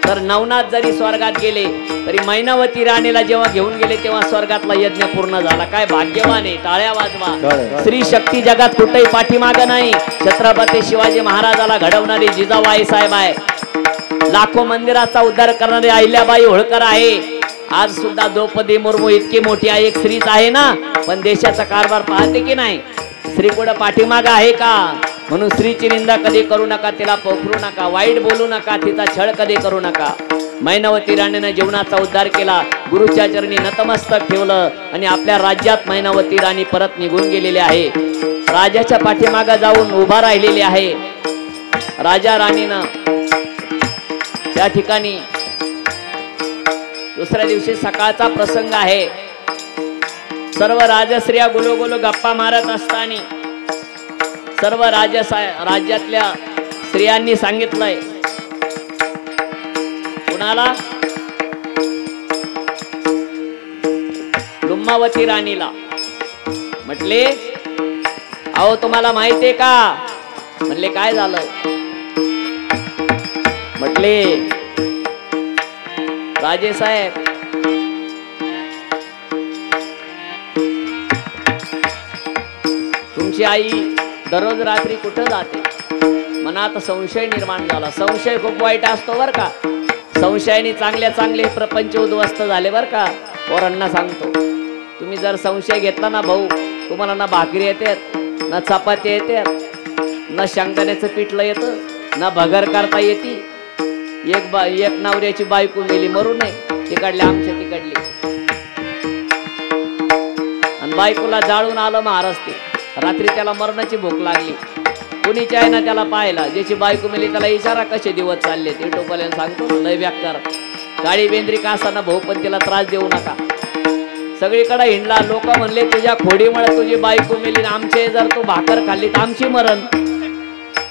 तर नवनाथ जरी स्वर्गात गेले तरी मैनावती राणीला जेव्हा घेऊन गेले तेव्हा स्वर्गातला यज्ञ पूर्ण झाला. काय भाग्यवान आहे. टाळ्या वाजवा. स्त्री शक्ती जगात कुठेही पाठीमाग नाही. छत्रपती शिवाजी महाराजाला घडवणारी जिजाबाई साहेब आहे. लाखो मंदिराचा उद्धार करणारी अहिल्याबाई होळकर आहे. आज सुद्धा द्रौपदी मुर्मू इतकी मोठी आहे, एक स्त्रीच आहे ना, पण देशाचा कारभार पाहते की नाही. स्त्री कुठं पाठीमाग आहे का. म्हणून स्त्रीची निंदा कधी करू नका, तिला पोखरू नका, वाईट बोलू नका, तिचा छळ कधी करू नका. मैनावती राणीने जीवनाचा उद्धार केला, गुरुच्या चरणी नतमस्तक ठेवलं आणि आपल्या राज्यात मैनावती राणी परत निघून गेलेली आहे. राजाच्या पाठीमागे जाऊन उभा राहिलेली आहे. राजा राणीनं त्या ठिकाणी दुसऱ्या दिवशी सकाळचा प्रसंग आहे. सर्व राजस्त्रिया गुलोगुलो गप्पा मारत असताना सर्व राज्यातल्या स्त्रियांनी सांगितलंय कुणाला, लुम्मावती राणीला. म्हटले अहो तुम्हाला माहितीये का? म्हणले काय झालं? म्हटले राजे साहेब तुमची आई दररोज रात्री कुठं जाते? मनात संशय निर्माण झाला. संशय खूप वाईट असतो बर का. संशयाने चांगले चांगले प्रपंच उद्ध्वस्त झाले बर का. पोरांना सांगतो, तुम्ही जर संशय घेतला ना भाऊ, तुम्हाला ना भाकरी येते, ना चपाती येते, ना शेंगदाण्याचं पिठलं येतं, ना भगर करता येते. एक नवऱ्याची बायको मेली मरू नये, तिकडले आमच्या तिकडली, आणि बायकोला जाळून आलं महाराज. ते रात्री त्याला मरणाची भूक लागली. कुणीच आहे ना त्याला पाहायला. ज्याची बायको मेली त्याला इशारा कसे दिवस चालले ते टोपाल्यानं सांगतो, लय व्याकार काळी बेंद्री का असा भाऊ, पण तिला त्रास देऊ नका. सगळीकडे हिंडला. लोक म्हणले तुझ्या खोडीमुळे तुझी बायको मेली, आमचे जर तू भाकर खाल्ली तर आमची मरण.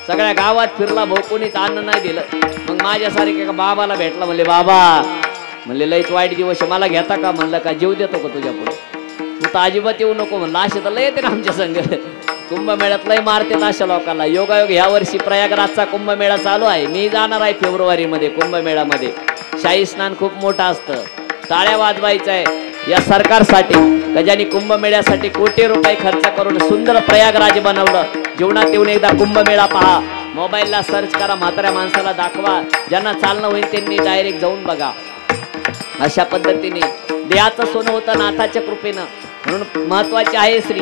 सगळ्या गावात फिरला भाऊ, कोणीच अन्न नाही दिलं. मग माझ्यासारखे एका बाबाला भेटला. म्हणले बाबा, म्हणले लयच वाईट दिवस मला घेता का? म्हणलं का जीव देतो का तुझ्या पुढे? तू तर अजिबात येऊ नको म्हणलं. असे तर लय येते ना आमच्या संघ. कुंभमेळ्यात लय मारतात अशा लोकांना. योगायोग ह्या वर्षी प्रयागराजचा कुंभमेळा चालू आहे. मी जाणार आहे फेब्रुवारी मध्ये कुंभमेळ्यामध्ये. शाही स्नान खूप मोठं असतं. टाळ्या वाजवायचं आहे या सरकारसाठी, ज्यांनी कुंभमेळ्यासाठी कोटी रुपये खर्च करून सुंदर प्रयागराज बनवलं. जीवनात येऊन एकदा कुंभमेळा पहा. मोबाईलला सर्च करा, म्हाताऱ्या माणसाला दाखवा. ज्यांना चालणं होईल त्यांनी डायरेक्ट जाऊन बघा. अशा पद्धतीने देहाचं सोनं होतं नाथाच्या कृपेनं. म्हणून महत्वाची आहे स्त्री.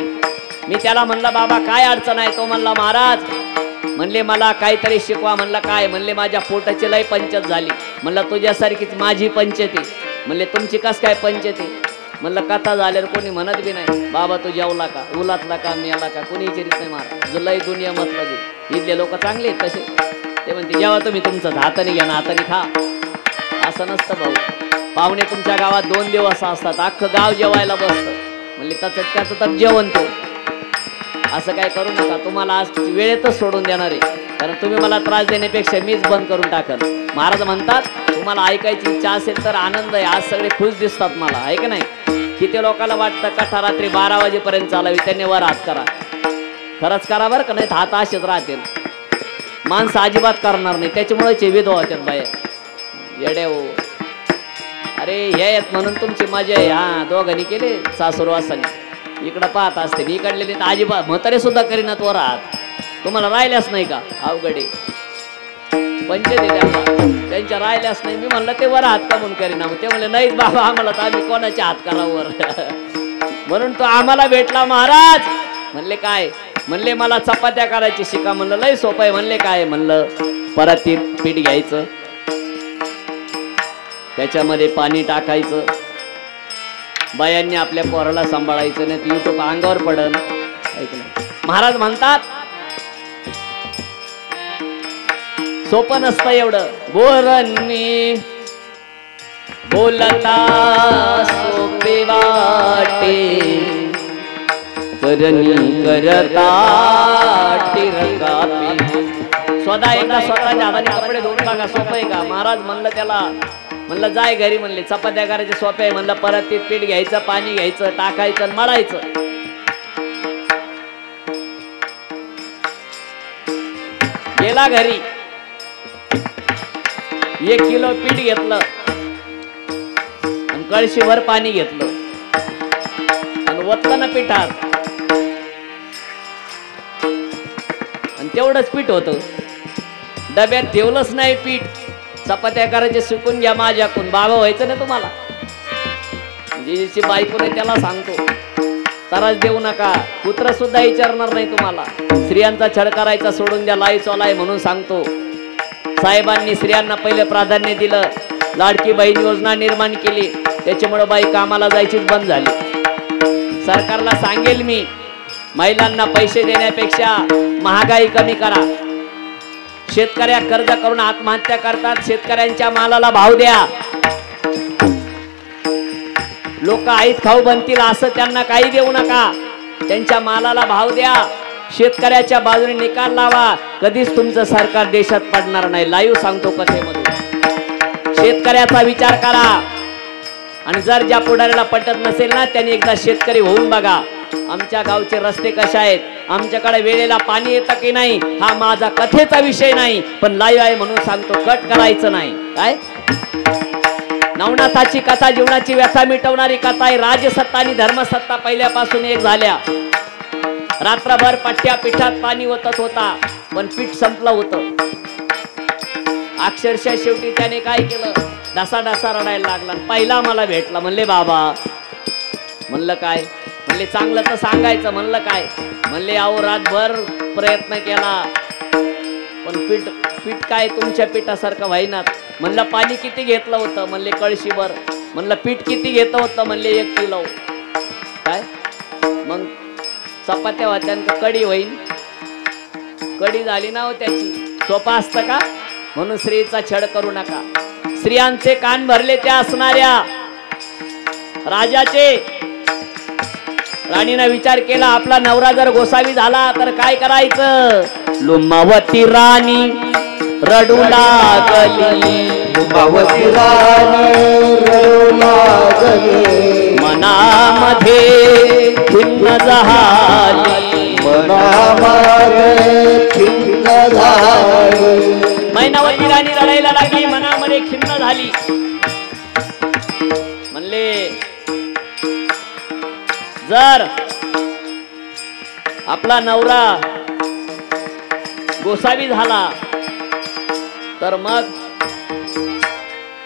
मी त्याला म्हणलं बाबा काय अडचण आहे? तो म्हणला महाराज, म्हणले मला काहीतरी शिकवा. म्हणलं काय? म्हणले माझ्या पोटाची लय पंचत झाली. म्हणलं तुझ्यासारखीच माझी पंचती. म्हणले तुमची कस काय पंचती? म्हणलं कथा झाल्यावर कोणी म्हणत बी नाही बाबा तू जेवला का, उलातला का, मेला का, कोणी विचारित नाही. महाराज जुलाई दुनिया मतलब इथले लोक चांगले आहेत तसे. ते म्हणते जेव्हा तुम्ही तुमचं हाताने घ्या ना, हाताने खा. असं नसतं भाऊ. पाहुणे तुमच्या गावात 2 दिवस असतात, अख्खं गाव जेवायला बसतं. म्हणले त्याचं तर जेवण तो. असं काय करू नका. तुम्हाला आज वेळेतच सोडून देणार आहे. कारण तुम्ही मला त्रास देण्यापेक्षा मीच बंद करून टाकल. महाराज म्हणतात तुम्हाला ऐकायची इच्छा असेल तर आनंद आहे. आज सगळे खुश दिसतात मला, आहे का नाही? किती लोकांना वाटतं कथा रात्री 12 वाजेपर्यंत चालावी, त्यांनी वर हात करा. खरंच करा बरं का, नाही हात असेच राहतील. माणसं अजिबात करणार नाही. त्याच्यामुळे विधवा होत्यात बाया. येडे हो. अरे हे आहेत म्हणून तुमची मजा आहे. हा दोघांनी केले सासूरवासाने. इकडं पाहत असते इकडले तर अजिबात म्हातारे सुद्धा करीनात वर हात. तुम्हाला राहिल्याच नाही का? अवघडे पंचायती त्यांच्या राहिल्याच नाही. मी म्हणलं ते वर हात का म्हणून करीना. ते म्हणले नाहीच बाबा आम्हाला तर आम्ही कोणाचे हात करावर. म्हणून तो आम्हाला भेटला महाराज. म्हणले काय? म्हणले मला चपात्या करायची शिका. म्हणलं लय सोपं आहे. म्हणले काय? म्हणलं परत पीठ घ्यायचं, त्याच्यामध्ये पाणी टाकायचं. बायांनी आपल्या पोराला सांभाळायचं नाही, युट्यूब अंगावर पडन. ऐकलं महाराज म्हणतात सोपं नसतं एवढं. बोरणी बोलता सोपे वाटे, करणी करता टिरकापी. स्वतः एकदा स्वतःच्या हाताने कपडे धुवून बघा, सोपं आहे का? महाराज म्हणलं त्याला, म्हणलं जाय घरी. म्हणले चपात्या करायचे सोपे आहे. म्हणलं परत ते पीठ घ्यायचं, पाणी घ्यायचं, टाकायचं, मळायचं. गेला घरी, 1 किलो पीठ घेतलं आणि कळशीभर पाणी घेतलं आणि वतलं ना पिठात. आणि तेवढंच पीठ होतं. डब्यात ठेवलंच नाही पीठ. चपात्या करायचे शिकून घ्या माझ्याकडून. बाबा व्हायचं ना तुम्हाला. ज्याची बायको नाही त्याला सांगतो. त्रास देऊ नका. पुत्र सुद्धा विचारणार नाही तुम्हाला. स्त्रियांचा छळ करायचा सोडून द्या. लाई चोलाय म्हणून सांगतो. साहेबांनी स्त्रियांना पहिले प्राधान्य दिलं. लाडकी बहीण योजना निर्माण केली. त्याच्यामुळे बाई कामाला जायचीच बंद झाली. सरकारला सांगेल मी, महिलांना पैसे देण्यापेक्षा महागाई कमी करा. शेतकऱ्या कर्ज करून आत्महत्या करतात. शेतकऱ्यांच्या मालाला भाव द्या. लोक आईत खाऊ बनतील असं त्यांना काही देऊ नका. त्यांच्या मालाला भाव द्या. शेतकऱ्याच्या बाजूने निकाल लावा. कधीच तुमचं सरकार देशात पडणार नाही. लाईव्ह सांगतो कथेमधून. शेतकऱ्याचा विचार करा. आणि जर ज्या पुढाऱ्याला पटत नसेल ना, त्यांनी एकदा शेतकरी होऊन बघा. आमच्या गावचे रस्ते कशा आहेत, आमच्याकडे वेळेला पाणी येतं की नाही, हा माझा कथेचा विषय नाही, पण लाईव्ह आहे म्हणून सांगतो. कट करायचं नाही. काय नवनाथाची कथा जीवनाची व्यथा मिटवणारी कथा आहे. राजसत्ता आणि धर्मसत्ता पहिल्यापासून एक झाल्या. रात्रभर पट्ट्या पिठात पाणी ओतत होता, पण पीठ संपलं होतं. अक्षरशः शेवटी त्याने काय केलं, डसा डसा रडायला लागला. पहिला मला भेटला. म्हणले बाबा. म्हणलं काय? म्हणले चांगलं तर सांगायचं. म्हणलं काय? म्हणले अहो रातभर प्रयत्न केला, पण पीठ काय तुमच्या पिठासारखं व्हायना. म्हणलं पाणी किती घेतलं होतं? म्हणले कळशीभर. म्हणलं पीठ किती घेतलं होतं? म्हणले 1 किलो. काय मग चपात्या होत्या कढी होईल. कढी झाली ना हो त्याची. सोपा असतं का? म्हणून स्त्रीचा छळ करू नका. स्त्रियांचे कान भरले त्या असणाऱ्या राजाचे. राणीने विचार केला, आपला नवरा जर गोसावी झाला तर काय करायचं? लुमावती राणी रडू लागली. लुमावती राणी रडू लागली. मनामध्ये खिन्न झाली. मनामध्ये खिन्न झाली. मैनावती राणी रडायला लागली. मनामध्ये खिन्न झाली. म्हणले जर आपला नवरा गोसावी झाला तर मग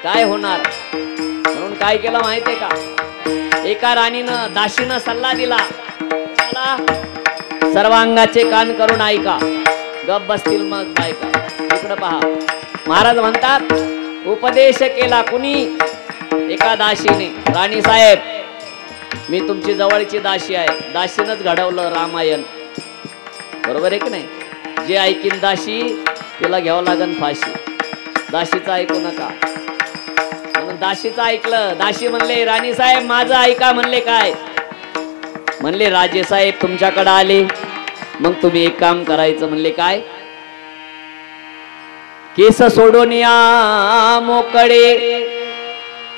काय होणार? म्हणून काय केलं माहितीये का? एका राणीनं दासीनं सल्ला दिला, सर्वांगाचे कान करून ऐका. गप बसतील मग बायका. इकडं पहा. महाराज म्हणतात, उपदेश केला कुणी? एका दासीने. राणी साहेब, मी तुमची जवळची दासी आहे. दासीनंच घडवलं रामायण. बरोबर आहे की नाही? जे ऐकीन दासी तिला घ्यावं लागन फाशी. दासीचं ऐकू नका. म्हणून दासीचं ऐकलं. दासी म्हणले, राणी साहेब माझं ऐका. म्हणले काय? म्हणले राजे साहेब तुमच्याकडे आले, मग तुम्ही एक काम करायचं. म्हणले काय? केस सोडून या मोकळे,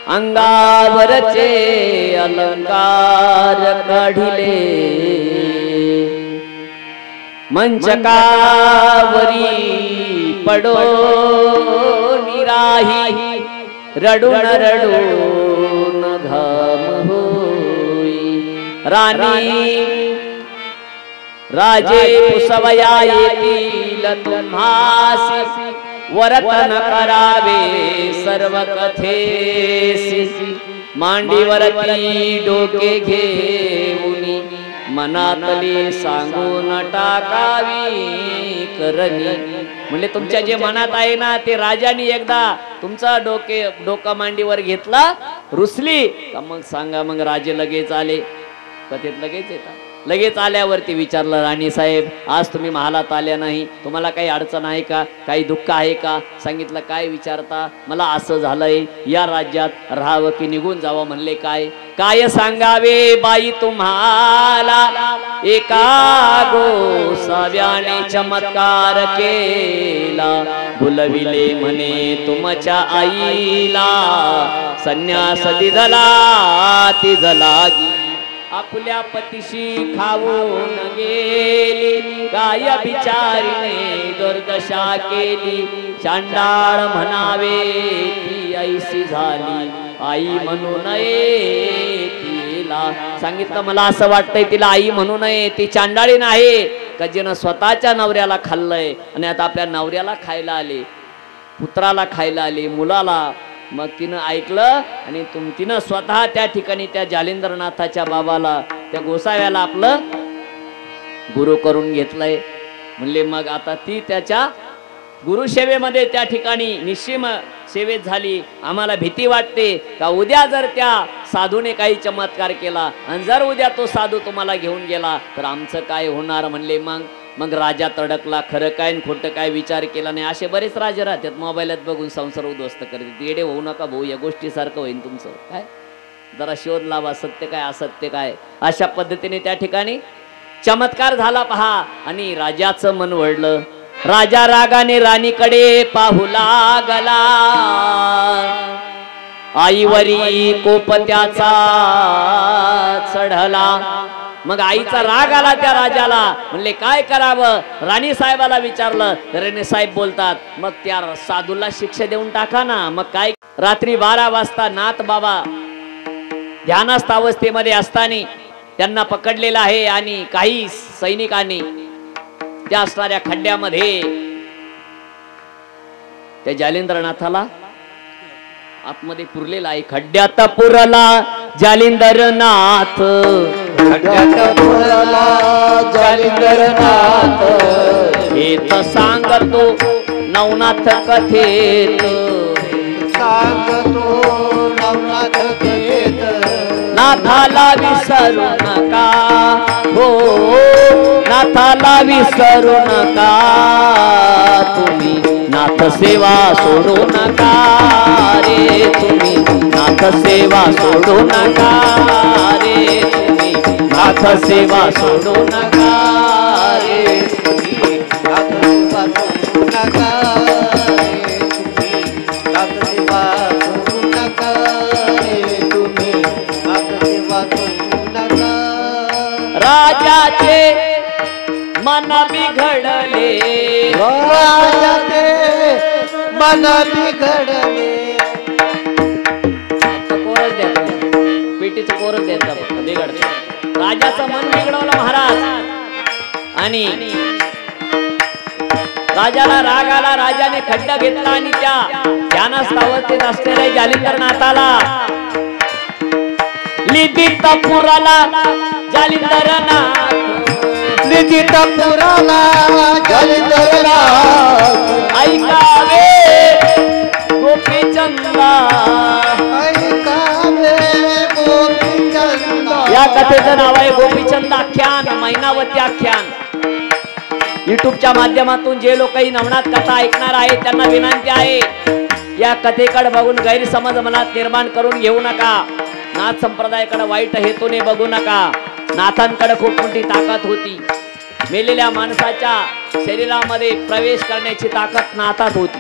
अंगावरचे अलंकार काढिले, मंचकावरी पडो निराही, रडून रडून घाम होई. राणी राजे पुसवया येतील तुम्हासी, वर्तन करावे सर्व कथेसी. मांडीवरती डोके घेऊनी, मनातली सांगून टाकावी करणी. म्हणजे तुमच्या जे मनात आहे ना, ते राजाने एकदा तुमचा डोकं मांडीवर घेतला, रुसली का मग सांगा. मग राजे लगेच आले. कथेत लगेच येतात. लगेच आल्यावरती विचारलं, राणी साहेब आज तुम्ही महालात आल्या नाही, तुम्हाला काही अडचण आहे का? काही दुःख आहे का? सांगितलं. काय विचारता? मला असं झालंय, या राज्यात राहावं की निघून जावं. म्हणले काय? काय सांगावे बाई तुम्हाला, एका गोसाव्याने चमत्कार केला. भुलविले म्हणे तुमच्या आईला, संन्यास दिला ती जलागी. आपल्या पतीशी खाऊन गेली, काय बिचारीने दुर्दशा केली. चांडाळ म्हणावे ती ऐशी झाली, आई म्हणू नये तिला. सांगितलं मला असं वाटतंय तिला आई म्हणू नये, ती चांडाळी नाही. कजीनं स्वतःच्या नवऱ्याला खाल्लंय आणि आता आपल्या नवऱ्याला खायला आले, पुत्राला खायला आले, मुलाला. मग तिनं ऐकलं आणि तिनं स्वतः त्या ठिकाणी त्या जालिंद्रनाथाच्या बाबाला त्या गोसाव्याला आपलं गुरु करून घेतलंय. म्हणले मग आता ती त्याच्या गुरुसेवेमध्ये त्या ठिकाणी निश्चिम सेवेत झाली. आम्हाला भीती वाटते का उद्या जर त्या साधूने काही चमत्कार केला आणि जर उद्या तो साधू तुम्हाला घेऊन गेला तर आमचं काय होणार. म्हणले मग राजा तडकला. खरं काय खोटं काय विचार केला नाही. असे बरेच राजे राहतात मोबाईलात बघून संसार उद्ध्वस्त करतात. येडे होऊ नका भाऊ, या गोष्टीसारखं होईल तुमचं. काय जरा शोध लावा, सत्य काय असत्य काय. अशा पद्धतीने त्या ठिकाणी चमत्कार झाला पहा. आणि राजाचं मन वळलं. राजा रागाने राणीकडे पाहू लागला. आईवरी कोप त्याचा चढला. मग आईचा राग आला त्या राजाला. म्हणले काय करावं. राणी साहेबाला विचारलं. राणी साहेब बोलतात मग त्या साधूला शिक्षा देऊन टाका ना. मग काय. रात्री 12 वाजता नाथ बाबा ध्यानस्थ अवस्थेमध्ये असताना त्यांना पकडलेलं आहे. आणि काही सैनिकांनी त्या असणाऱ्या खड्ड्यामध्ये त्या जालिंदरनाथाला आतमध्ये पुरलेला आहे. खड्ड्यात पुरला जालिंदरनाथ. खड्ड्यात पुरला जालिंदरनाथ. हे तर सांगतो नवनाथ कथेत. सांगतो नवनाथ कथेत. नाथाला विसरू नका हो, नाथाला विसरू नका तुम्ही. नाथ सेवा सोडू नका रे तुम्ही. नाथ सेवा सोडू नका रे तुम्ही. नाथ सेवा सोडू नका रे तुम्ही. नाथ सेवा सोडू नका रे तुम्ही. नाथ सेवा सोडू नका रे तुम्ही. नाथ सेवा सोडू नका. राजाचे मन बिघडले. राजाचे मन बिघडले. कोरच द्या, पेटीचं कोरच द्यायचा फक्त बिघडत. राजाचं मन बिघडवलं महाराज. आणि राजाला राग आला. राजाने खड्डा घेतला आणि त्या ध्यानस्थ अवस्थेत असलेल्या जालिंदरनाथाला लिखित पुराला जालिंदरनाथ. लिखित पुराला जालिंदरनाथ. ऐकावे गोपीचंदा. ऐकावे गोपीचंदा. या कथेचं नाव आहे गोपीचंद आख्यान, मैनावती आख्यान. युट्यूबच्या माध्यमातून जे लोकही नवनाथ कथा ऐकणार आहेत त्यांना विनंती आहे या कथेकडे बघून गैरसमज मनात निर्माण करून घेऊ नका. नाथ संप्रदायाकडे वाईट हेतूने बघू नका. नाथांकडे खूप मोठी ताकद होती. मेलेल्या माणसाच्या शरीरामध्ये प्रवेश करण्याची ताकद नाथात होती.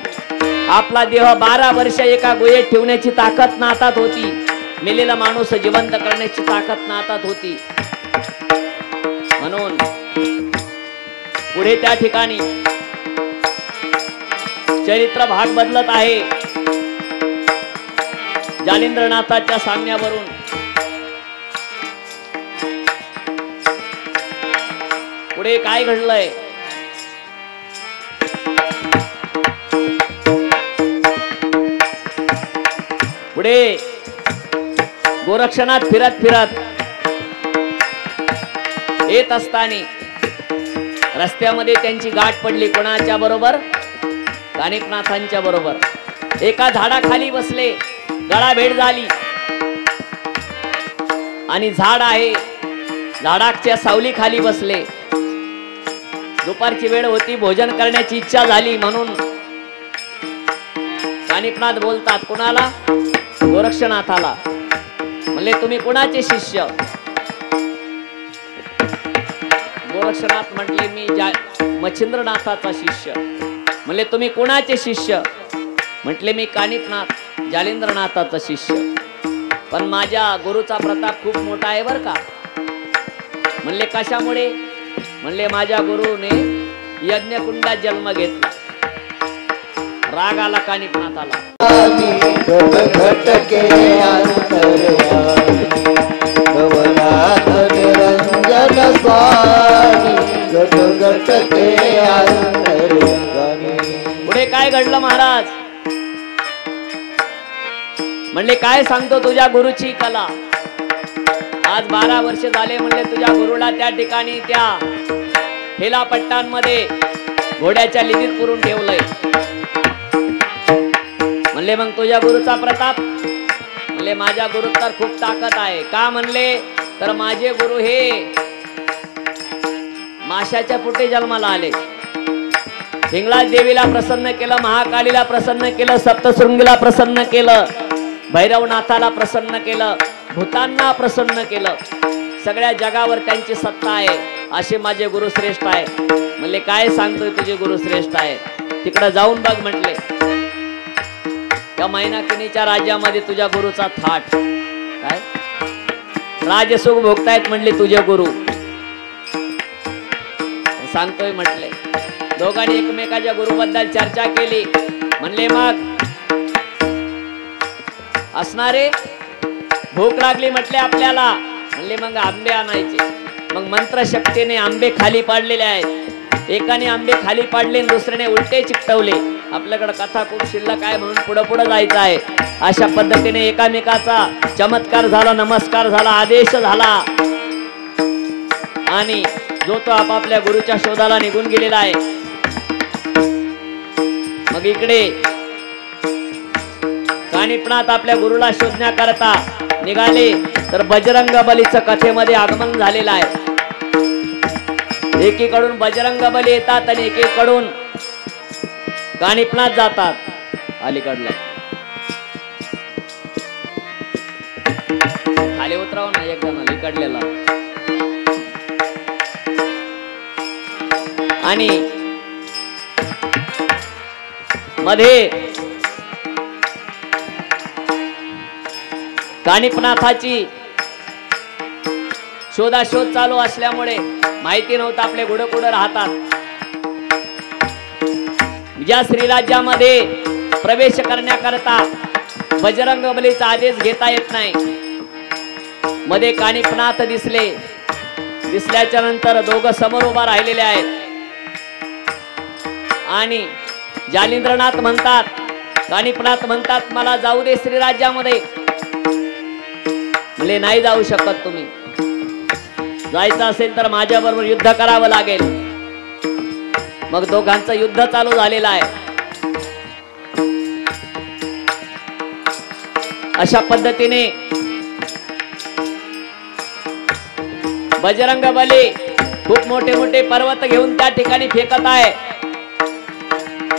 आपला देह 12 वर्ष एका गुहेत ठेवण्याची ताकद नाथात होती. मेलेला माणूस जिवंत करण्याची ताकद नाथात होती. म्हणून पुढे त्या ठिकाणी चरित्र भाग बदलत आहे. जालिंदरनाथाच्या सांगण्यावरून पुढे काय घडलंय. पुढे गोरक्षनाथ फिरत फिरत येत असताना रस्त्यामध्ये त्यांची गाठ पडली. कोणाच्या बरोबर. कानिकनाथांच्या बरोबर. एका झाडाखाली बसले. गळा भेट झाली आणि झाड आहे. झाडाच्या सावली खाली बसले. दुपारची वेळ होती. भोजन करण्याची इच्छा झाली. म्हणून कानिकनाथ बोलतात कुणाला. गोरक्षनाथाला. म्हणले तुम्ही कुणाचे शिष्य. गोरक्षनाथ म्हटले मी मच्छिंद्रनाथाचा शिष्य. म्हणले तुम्ही कुणाचे शिष्य. म्हटले मी कानिकनाथ जालिंदरनाथाचा शिष्य. पण माझ्या गुरुचा प्रताप खूप मोठा आहे बर का. म्हणले कशामुळे. म्हणले माझ्या गुरुने यज्ञकुंडात जन्म घेतला. राग आला कानिकनाथाला. पुढे काय घडलं महाराज. म्हणले काय सांगतो तुझ्या गुरुची कला. आज 12 वर्ष झाले म्हणले तुझ्या गुरुला त्या ठिकाणी त्या हेलापट्टांमध्ये घोड्याच्या लिंगीत पुरून ठेवलंय. म्हणले मग तुझ्या गुरुचा प्रताप? म्हणले माझ्या गुरुत तर खूप ताकद आहे. का म्हणले तर माझे गुरु हे माशाच्या पोटी जन्माला आले. हिंगळाज देवीला प्रसन्न केलं, महाकालीला प्रसन्न केलं, सप्तशृंगीला प्रसन्न केलं, भैरवनाथाला प्रसन्न केलं, भूतांना प्रसन्न केलं. सगळ्या जगावर त्यांची सत्ता आहे. असे माझे गुरु श्रेष्ठ आहे. म्हणले काय सांगतोय तुझे गुरु श्रेष्ठ आहे? तिकडे जाऊन बघ म्हटले. त्या मैनाकिनीच्या राज्यामध्ये तुझ्या गुरुचा थाट काय राजसुख भोगतायत म्हणले तुझे गुरु. सांगतोय म्हटले. दोघांनी एकमेकाच्या गुरुबद्दल चर्चा केली. म्हणले मग असणारे भूक लागली म्हटले आपल्याला. म्हणले मग आंबे आणायचे. मग मंत्रशक्तीने आंबे खाली पाडलेले आहेत. एकाने आंबे खाली पाडले, दुसऱ्याने उलटे चिकटवले. आपल्याकडे कथा खूप शिल्लक आहे म्हणून पुढे पुढे जायचं आहे. अशा पद्धतीने एकामेकाचा चमत्कार झाला, नमस्कार झाला, आदेश झाला आणि जो तो आपापल्या गुरुच्या शोधाला निघून गेलेला आहे. मग इकडे कानिपनाथ आपल्या गुरुला शोधण्याकरता निघाले तर बजरंग बलीचं कथेमध्ये आगमन झालेलं आहे. एकीकडून बजरंग बली येतात आणि एकीकडून कानिपनाथ जातात. अलीकडला खाली उतराव ना एक जण अलीकडलेला. आणि मध्ये कानिपनाथाची शोधाशोध चालू असल्यामुळे माहिती नव्हतं आपले घोडे कुठे राहतात. ज्या श्रीराज्यामध्ये प्रवेश करण्याकरता बजरंग बलीचा आदेश घेता येत नाही. मध्ये कानिपनाथ दिसले. दिसल्याच्या नंतर दोघं समोर उभा राहिलेले आहेत आणि जालिंद्रनाथ म्हणतात, कानिपनाथ म्हणतात मला जाऊ दे श्रीराज्यामध्ये. म्हणले नाही जाऊ शकत तुम्ही. जायचं असेल तर माझ्या बरोबर युद्ध करावं लागेल. मग दोघांचं युद्ध चालू झालेलं आहे. अशा पद्धतीने बजरंग बली खूप मोठे मोठे पर्वत घेऊन त्या ठिकाणी फेकत आहे.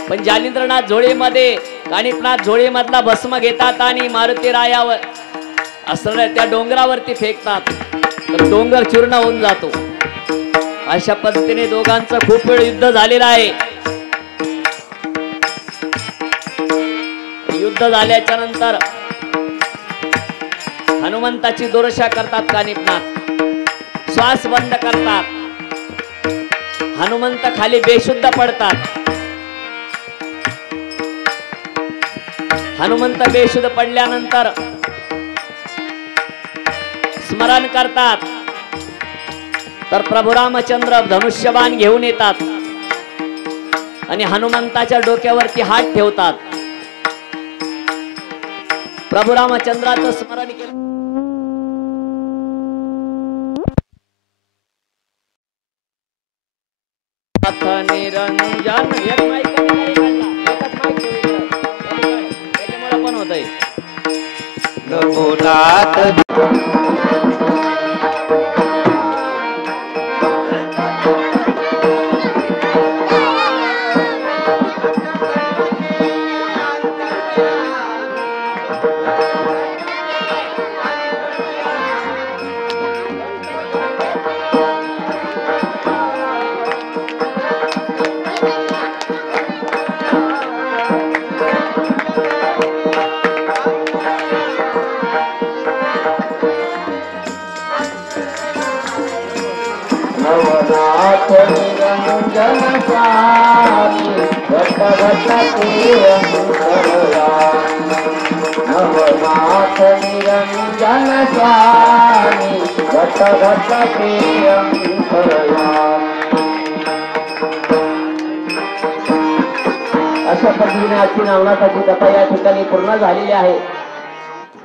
पण जालिंद्रनाथ झोळीमध्ये कानिपनाथ झोळीमधला भस्म घेतात आणि मारुती रायावर असणाऱ्या त्या डोंगरावरती फेकतात. तर डोंगर चूर्ण होऊन जातो. अशा पद्धतीने दोघांचं खूप वेळ युद्ध झालेलं आहे. युद्ध झाल्याच्या नंतर हनुमंताची दुर्दशा करतात कानिपनाथ. श्वास बंद करतात. हनुमंत खाली बेशुद्ध पडतात. हनुमंत बेशुद्ध पडल्यानंतर स्मरण करतात. तर प्रभू रामचंद्र धनुष्यबाण घेऊन येतात आणि हनुमंताच्या डोक्यावरती हात ठेवतात. प्रभू रामचंद्राचं स्मरण केलं. निरंजन एक माईक त्याच्यामुळे पण होतंय. रघुनाथ निरंजन स्वामी घट घट नवनाथ निरंजन स्वामी घट घट अशा पद्धतीने आजची नवनाथाची कथा या ठिकाणी पूर्ण झालेली आहे.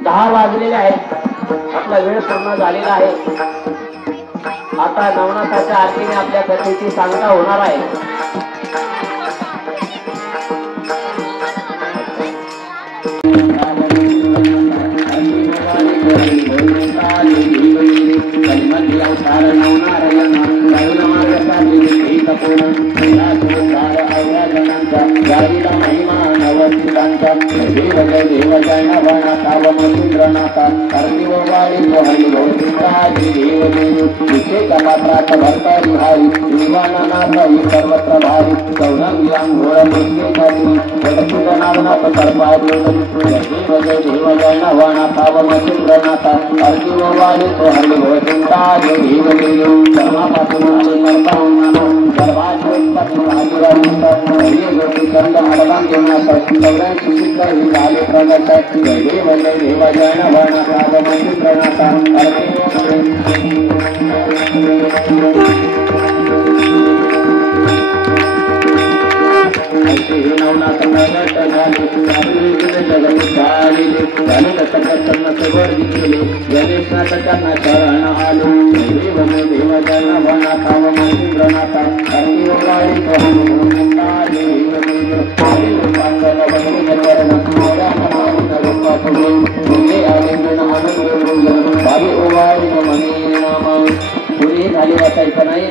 10 वाजलेले आहेत. आपला वेळ पूर्ण झालेला आहे. आता नवनाथाच्या आरतीने आपल्या कथेची सांगता होणार आहे.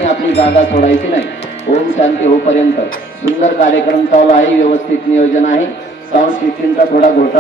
आपली जागा सोडायची नाही. ओम शांती होईपर्यंत सुंदर कार्यक्रम चालू आहे. व्यवस्थित नियोजन आहे. साऊंड सिस्टीमचा थोडा घोटाळा